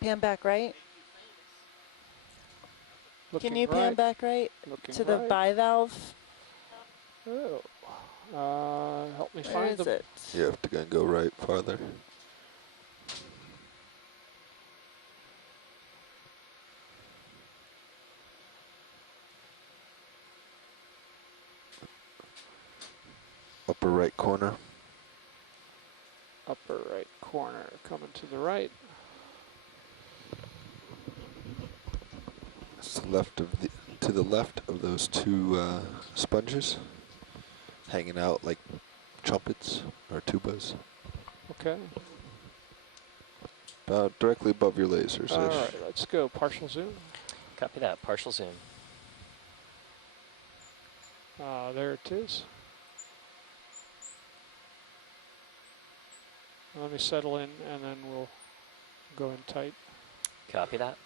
pan back right. Looking Can you pan right. back right Looking to the right. bivalve? Oh. Help me Where find is them. it? You have to go right farther. Upper right corner. Upper right corner, coming to the right. It's to the left of those two sponges, hanging out like trumpets or tubas. Okay. About directly above your lasers. All right, let's go. Partial zoom. Copy that. Partial zoom. There it is. Let me settle in, and then we'll go in tight. Copy that.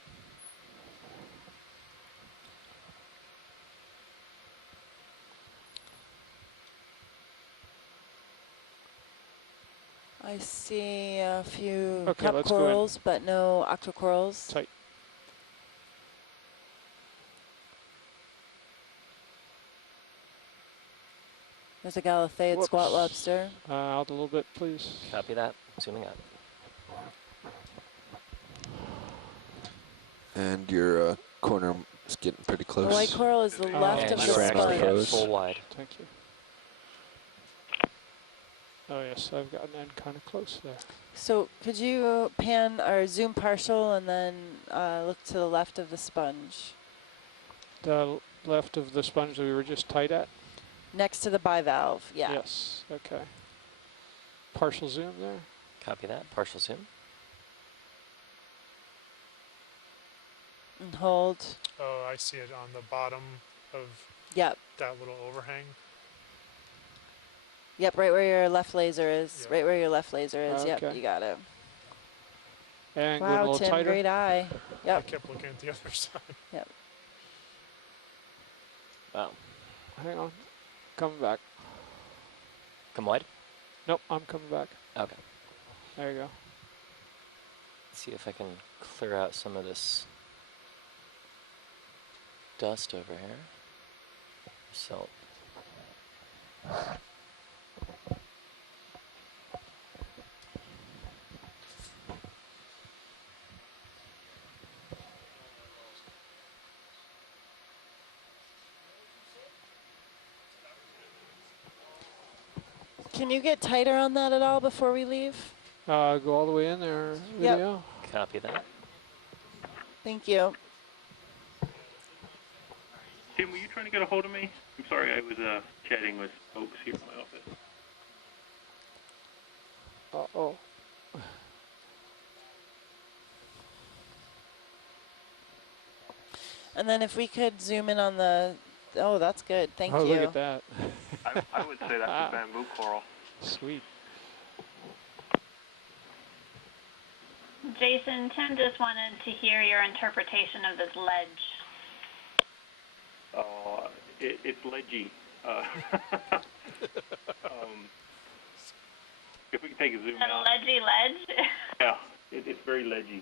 I see a few Okay, cup let's go in. corals, but no octocorals. Tight. There's a Galatheid squat lobster. Out a little bit, please. Copy that. Zooming up. And your corner is getting pretty close. The white coral is the left And of the you're actually at sponge. full wide. Thank you. Oh yes, I've gotten in kind of close there. So could you pan or zoom partial and then look to the left of the sponge? The left of the sponge that we were just tight at? Next to the bivalve, yeah. Yes, okay. Partial zoom there. Copy that. Partial zoom. And hold. Oh, I see it on the bottom of Yep. that little overhang. Yep, right where your left laser is. Yep. Right where your left laser is. Yep, Okay. you got it. And going a Wow, little Tim, tighter. great eye. I Yep. kept looking at the other side. Yep. Wow. Hang on. Coming back. Come wide. Nope, I'm coming back. Okay. There you go. See if I can clear out some of this dust over here. Silt. Can you get tighter on that at all before we leave? Go all the way in there, video. Copy that. Thank you. Tim, were you trying to get a hold of me? I'm sorry, I was chatting with folks here in my office. Uh-oh. And then if we could zoom in on the, oh, that's good. Thank you. Oh, look at that. I would say that's a bamboo coral. Sweet. Jason, Tim just wanted to hear your interpretation of this ledge. It's ledgy. If we can take a zoom Is that out. a ledgy ledge? Yeah, it's very ledgy.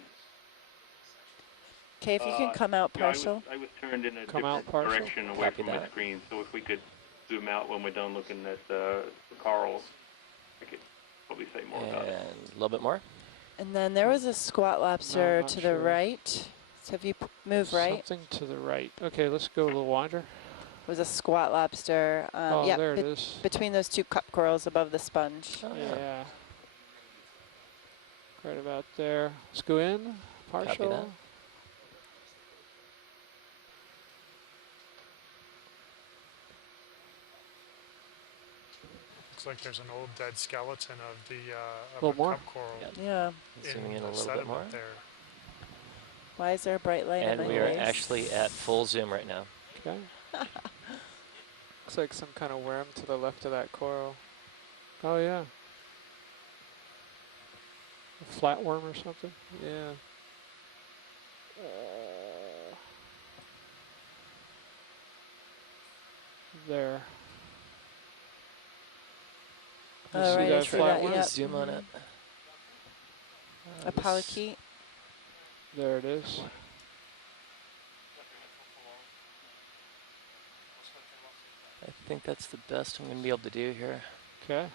Okay, if you can come out Yeah, partial. I was turned in a Come out different partial. direction away Copy from my that. screen, so if we could zoom out when we're done looking at the corals, I could probably say more And about it. a little bit more. And then there was a squat lobster not to sure. the right. So if you move right, Something to the right. Okay, let's go a little wider. was a squat lobster. Oh, Yeah, there it is. between those two cup corals above the sponge. Oh, Yeah. Right about there. Let's go in. Partial. that. Looks like there's an old dead skeleton of the of Little a more? cup coral Yep. Yeah. Zooming in a the little bit sediment more. there. Why is there a bright light on And my we are face? actually at full zoom right now. Okay. Looks like some kind of worm to the left of that coral. Oh, yeah. A flatworm or something? Yeah. There. You Oh, see right, I that see that, flatworm? yep. Zoom on it. A parakeet. There it is. I think that's the best I'm going to be able to do here. Okay.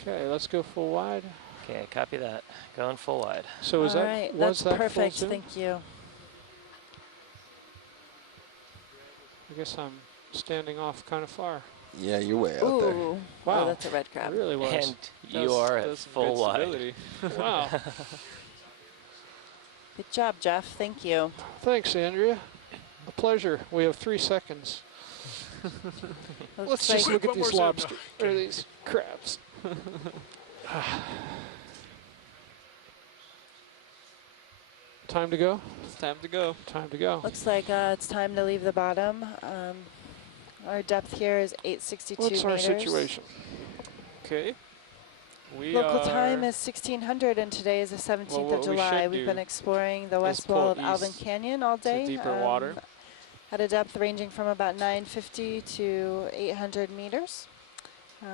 Okay, let's go full wide. Okay, copy that. Going full wide. So All right, was that's that perfect. full zoom? Thank you. I guess I'm standing off kind of far. Yeah, you're way out Ooh. there. Wow. Oh, that's a red crab. It really was. And you are at full wide. Wow. Good job, Jeff. Thank you. Thanks, Andrea. A pleasure. We have 3 seconds. Let's just look at these lobsters, or these crabs. Time to go? It's time to go. Time to go. Looks like it's time to leave the bottom. Our depth here is 862 What's our meters. situation? Okay. Local time is 1600, and today is the 17th of July. We've been exploring the west wall of Alvin Canyon all day. Deeper water. At a depth ranging from about 950 to 800 meters.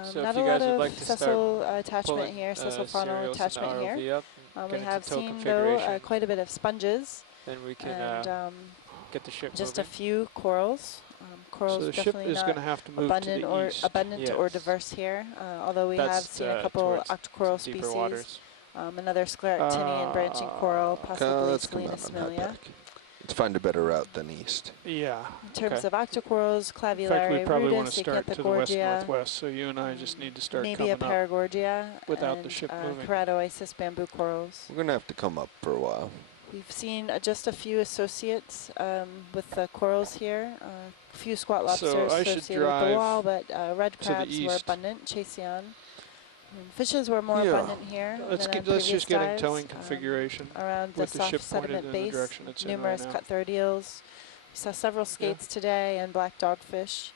So not if you a guys lot would of like to sessile start attachment here, sessile funnel attachment here. We have seen, though, quite a bit of sponges. Then we can and get the ship just moving. a few corals. Corals So the ship definitely is not going to have to move abundant to the or east. abundant or diverse here. Although we have seen a couple octocoral species, another scleractinian branching coral, possibly Selena similia. Let's find a better route than east. Yeah. In terms of octocorals, In fact, we clavulare probably want rudis, to start to the Acanthocordia, west-northwest, so you and I just need to start maybe coming a up paragorgia, without and the ship moving. keratoisis bamboo corals. We're going to have to come up for a while. We've seen just a few associates with the corals here. A few squat lobsters So I should associated with the drive wall, but red to the crabs were east. abundant. Chaseon. Fishes were more abundant here Let's than on let's just get in dives, towing configuration around the with the soft ship pointed sediment in base. the direction it's in Numerous right now. cutthroat eels. We saw several skates today and black dogfish,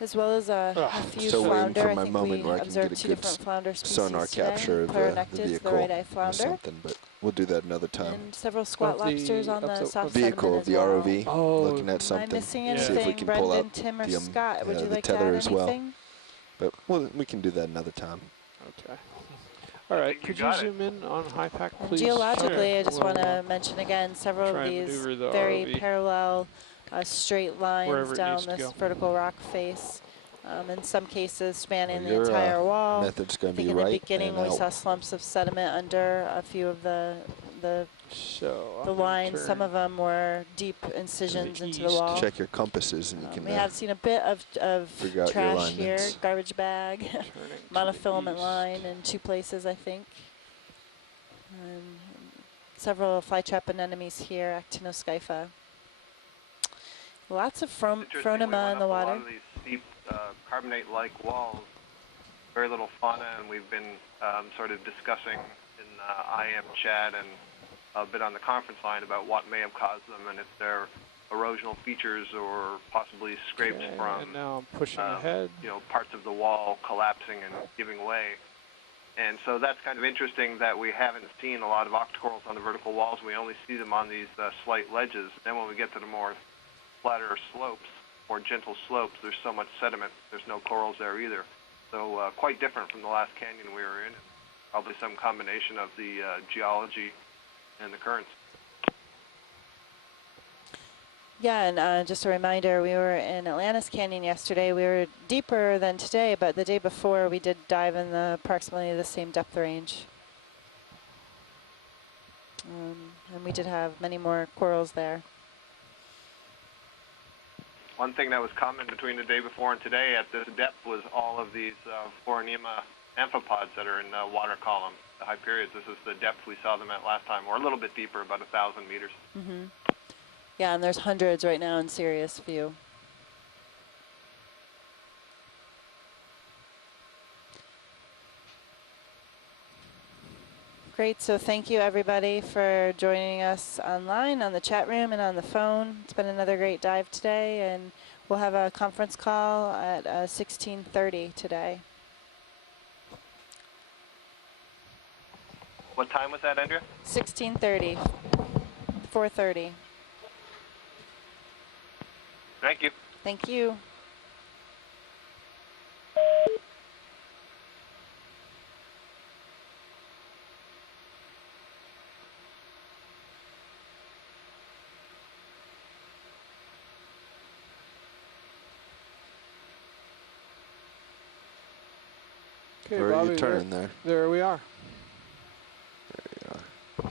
as well as a few Still waiting flounder. for I my think moment we where I can observed get a two good different flounder species sonar today. capture of the Clarinectis, the vehicle right-eye or flounder. something, but we'll do that another time. And several squat lobsters on the soft vehicle sediment of as the well. ROV, Oh, looking at Am I something. missing See if anything, we can pull Brendan, out Tim, or the, Scott? Would you the like to tether add as well. anything? But we can do that another time. Okay. All right, could you zoom in on high pack, please? Geologically, I just want to mention again several of these very ROV. parallel straight lines Wherever it down needs to this go. vertical rock face. In some cases spanning the Your entire wall. method's I going to think be in right. the beginning and we out. saw slumps of sediment under a few of the lines. Some of them were deep incisions into the wall. Check your compasses and you can We have seen a bit of figure out your trash here, alignments. garbage bag, monofilament line in 2 places, I think. Several flytrap anemones here, actinoscypha. Lots of phronema in the water. A lot of these steep carbonate-like walls, very little fauna, and we've been sort of discussing in IM chat and a bit on the conference line about what may have caused them and if they're erosional features or possibly scrapes from and now I'm pushing ahead. Parts of the wall collapsing and giving way. And so that's kind of interesting that we haven't seen a lot of octocorals on the vertical walls. We only see them on these slight ledges. Then when we get to the more flatter slopes, more gentle slopes, there's so much sediment. There's no corals there either. So quite different from the last canyon we were in. Probably some combination of the geology and the currents. Yeah, and just a reminder, we were in Atlantis Canyon yesterday. We were deeper than today, but the day before we did dive in approximately the same depth range. And we did have many more corals there. One thing that was common between the day before and today at this depth was all of these Foraneema amphipods that are in the water column, the Hyperiids. This is the depth we saw them at last time, or a little bit deeper, about 1,000 meters. Mm-hmm. Yeah, and there's hundreds right now in serious view. Great, so thank you everybody for joining us online, on the chat room, and on the phone. It's been another great dive today, and we'll have a conference call at 16:30 today. What time was that, Andrea? 16:30, 4:30. Thank you. Thank you. Okay, Where Bobby, are you turning there? There we are. There you are.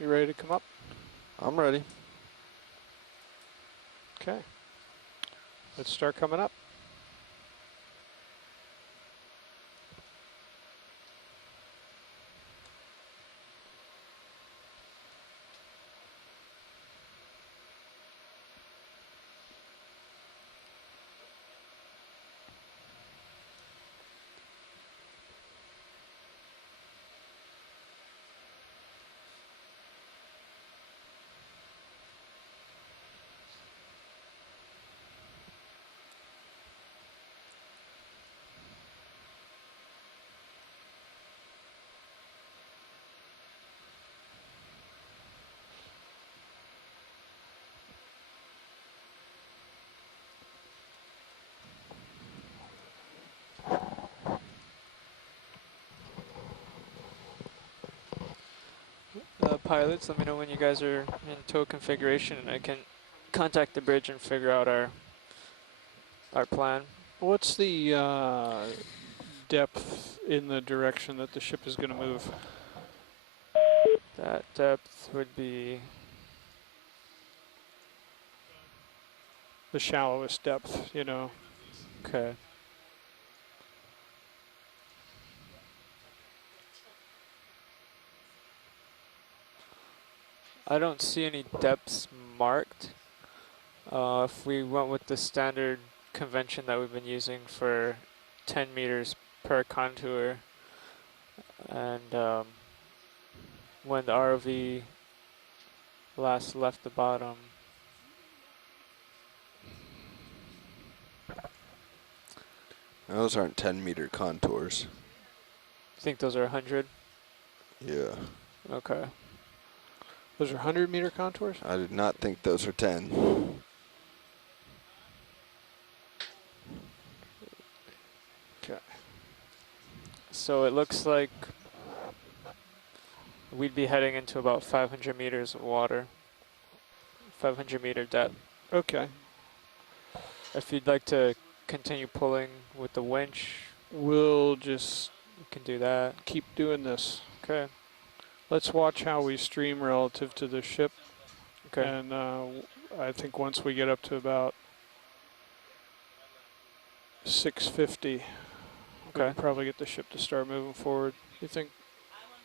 You ready to come up? I'm ready. Okay. Let's start coming up. Pilots, let me know when you guys are in tow configuration, and I can contact the bridge and figure out our plan. What's the depth in the direction that the ship is going to move? That depth would be the shallowest depth, you know. okay. I don't see any depths marked. If we went with the standard convention that we've been using for 10 meters per contour, and when the ROV last left the bottom, Those aren't 10-meter contours. I think those are 100. Yeah. Okay. Those are 100-meter contours? I did not think those are 10. Okay. So it looks like we'd be heading into about 500 meters of water. 500-meter depth. Okay. If you'd like to continue pulling with the winch, we'll just can do that. Keep doing this. Okay. Let's watch how we stream relative to the ship. Okay. And I think once we get up to about 650, okay, we can probably get the ship to start moving forward. You think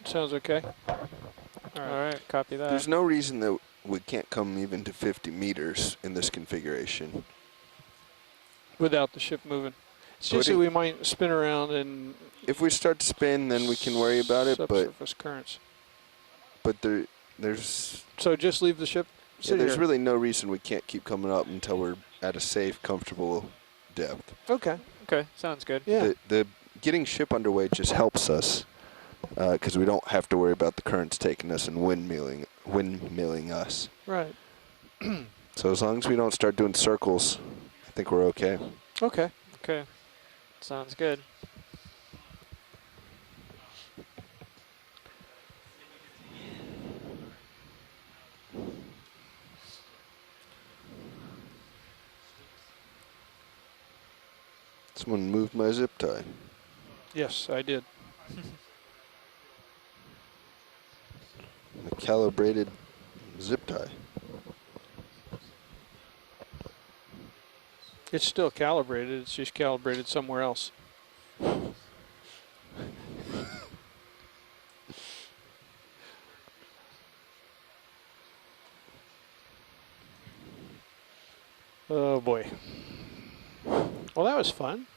sounds okay? All right, copy that. There's no reason that we can't come even to 50 meters in this configuration. Without the ship moving. It's just that we might spin around and... If we start to spin, then we can worry about it, but... Subsurface currents. But there's... So just leave the ship? Yeah, there's really no reason we can't keep coming up until we're at a safe, comfortable depth. Okay. Okay, sounds good. Yeah. The getting ship underway just helps us because we don't have to worry about the currents taking us and windmilling us. Right. So as long as we don't start doing circles, I think we're okay. Okay. Okay. Sounds good. Someone moved my zip tie. Yes, I did. A calibrated zip tie. It's still calibrated. It's just calibrated somewhere else. Oh boy. Well, that was fun.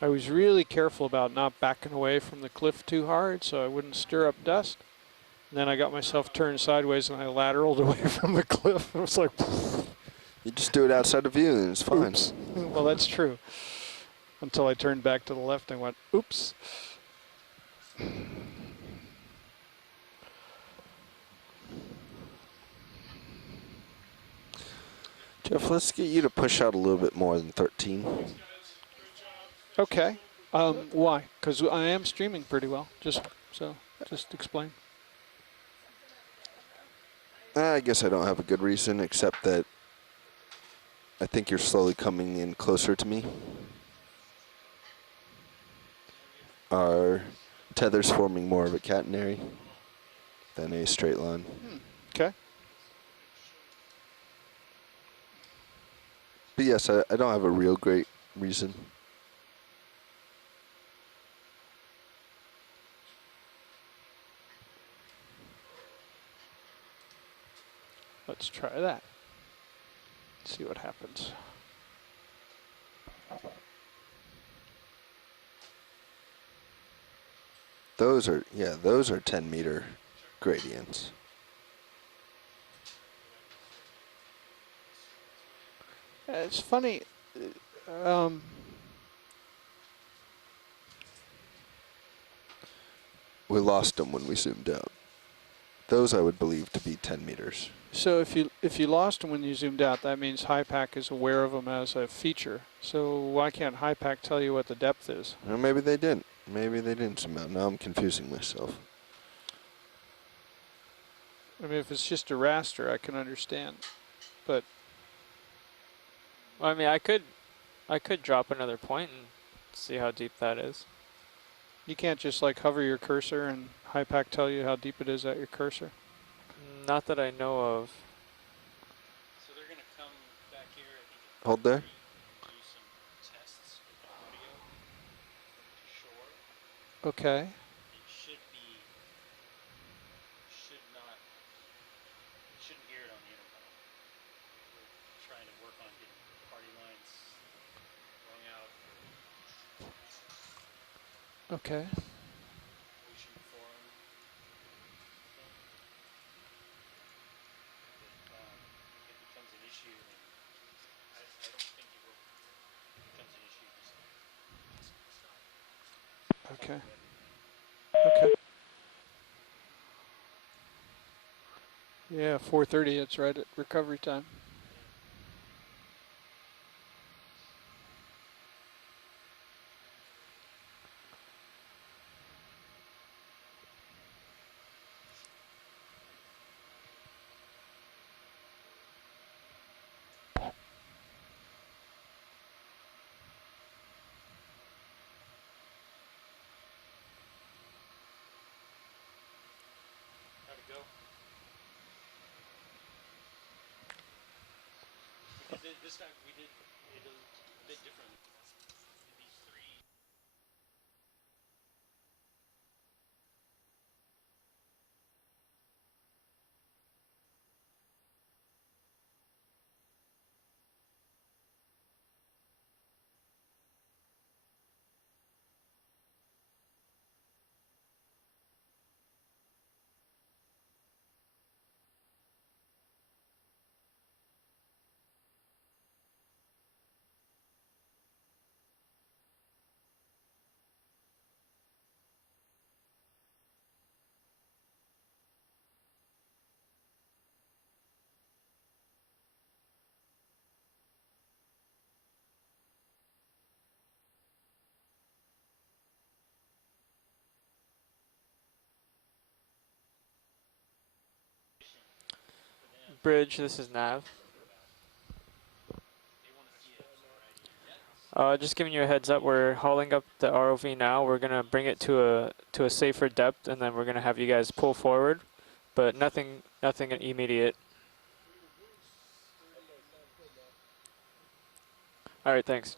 I was really careful about not backing away from the cliff too hard so I wouldn't stir up dust. And then I got myself turned sideways and I lateraled away from the cliff. It was like... You just do it outside of view and it's fine. Oops. Well, that's true. Until I turned back to the left and went, oops. Jeff, let's get you to push out a little bit more than 13. Okay. Why? Because I am streaming pretty well. Just explain. I guess I don't have a good reason, except that I think you're slowly coming in closer to me. Our tether's forming more of a catenary than a straight line. Okay. But yes, I don't have a real great reason. Let's try that. See what happens. Those are 10-meter gradients. It's funny. We lost them when we zoomed out. Those I would believe to be 10 meters. So if you lost them when you zoomed out, that means HiPAC is aware of them as a feature. So why can't HiPAC tell you what the depth is? Or maybe they didn't. Maybe they didn't zoom out. Now I'm confusing myself. I mean, if it's just a raster, I can understand. But Well, I mean, I could drop another point and see how deep that is. you can't just like hover your cursor and HiPAC tell you how deep it is at your cursor. Not that I know of. So they're going to come back here, I think, Hold there. and do some tests with audio to shore. Okay. It should shouldn't hear it on the intercom. We're trying to work on getting party lines going out. Okay. Ocean forum thing. If it becomes an issue, and I don't think it will. If it becomes an issue, just stop. Okay. Okay. Yeah, 4:30. It's right at recovery time. How'd it go? Because this time we did it a bit differently. These three. Bridge, this is Nav. Just giving you a heads up, we're hauling up the ROV now. We're gonna bring it to a safer depth, and then we're gonna have you guys pull forward, but nothing immediate. All right, thanks.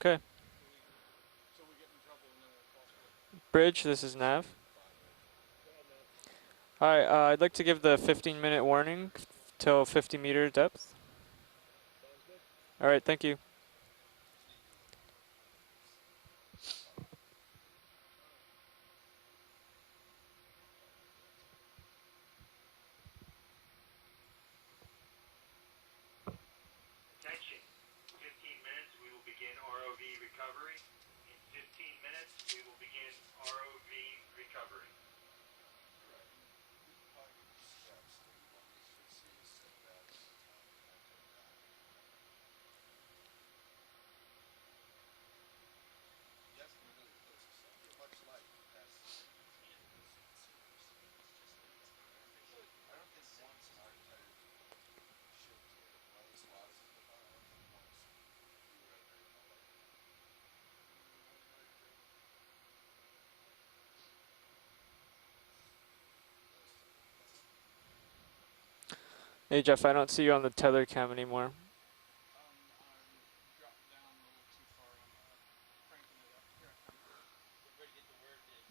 Okay. Bridge, this is Nav. Alright, I'd like to give the 15-minute warning till 50-meter depth. Alright, thank you. Attention, 15 minutes we will begin ROV recovery. In 15 minutes we will begin ROV recovery. Hey Jeff, I don't see you on the tether cam anymore.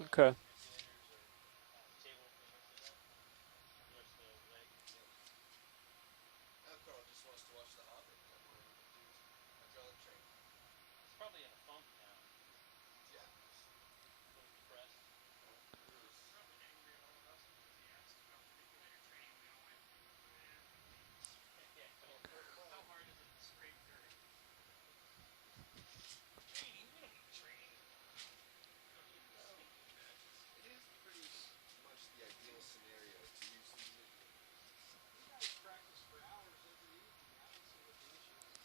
Okay. Probably in a funk now. Yeah. A little depressed. Probably angry at all of us because he asked about manipulator training and we all went, yeah, how hard is it to scrape dirt? Training? We don't need training. We don't need speaking matches. It is pretty much the ideal scenario to use the manipulator. You guys practice for hours every evening. I don't see what the issue is.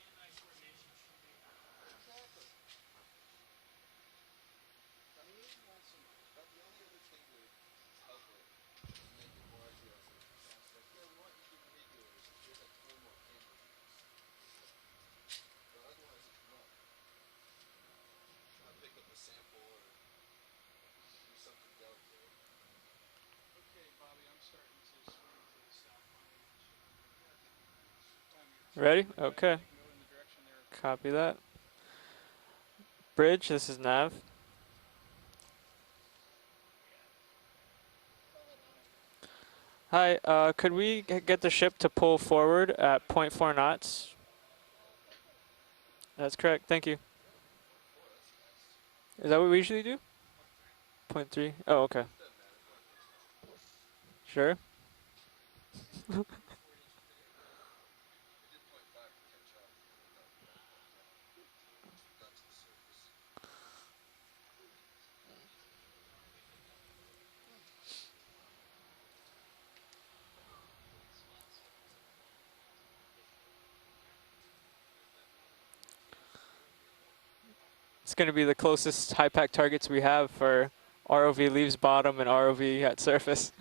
Hand-eye coordination should be exactly. Training, not so much. But the only other thing to help it to make it more ideal is if someone's like, yeah, we want you to do manipulators. Here's a ton more camera views. But otherwise, if you want to pick up a sample or do something delicate. Okay, Bobby, I'm starting to swing to the south line. Ready? Okay. Copy that. Bridge, this is Nav. Hi, could we get the ship to pull forward at 0.4 knots? That's correct, thank you. Is that what we usually do? 0.3? Oh, okay. Sure. It's going to be the closest high pack targets we have for ROV leaves bottom and ROV at surface.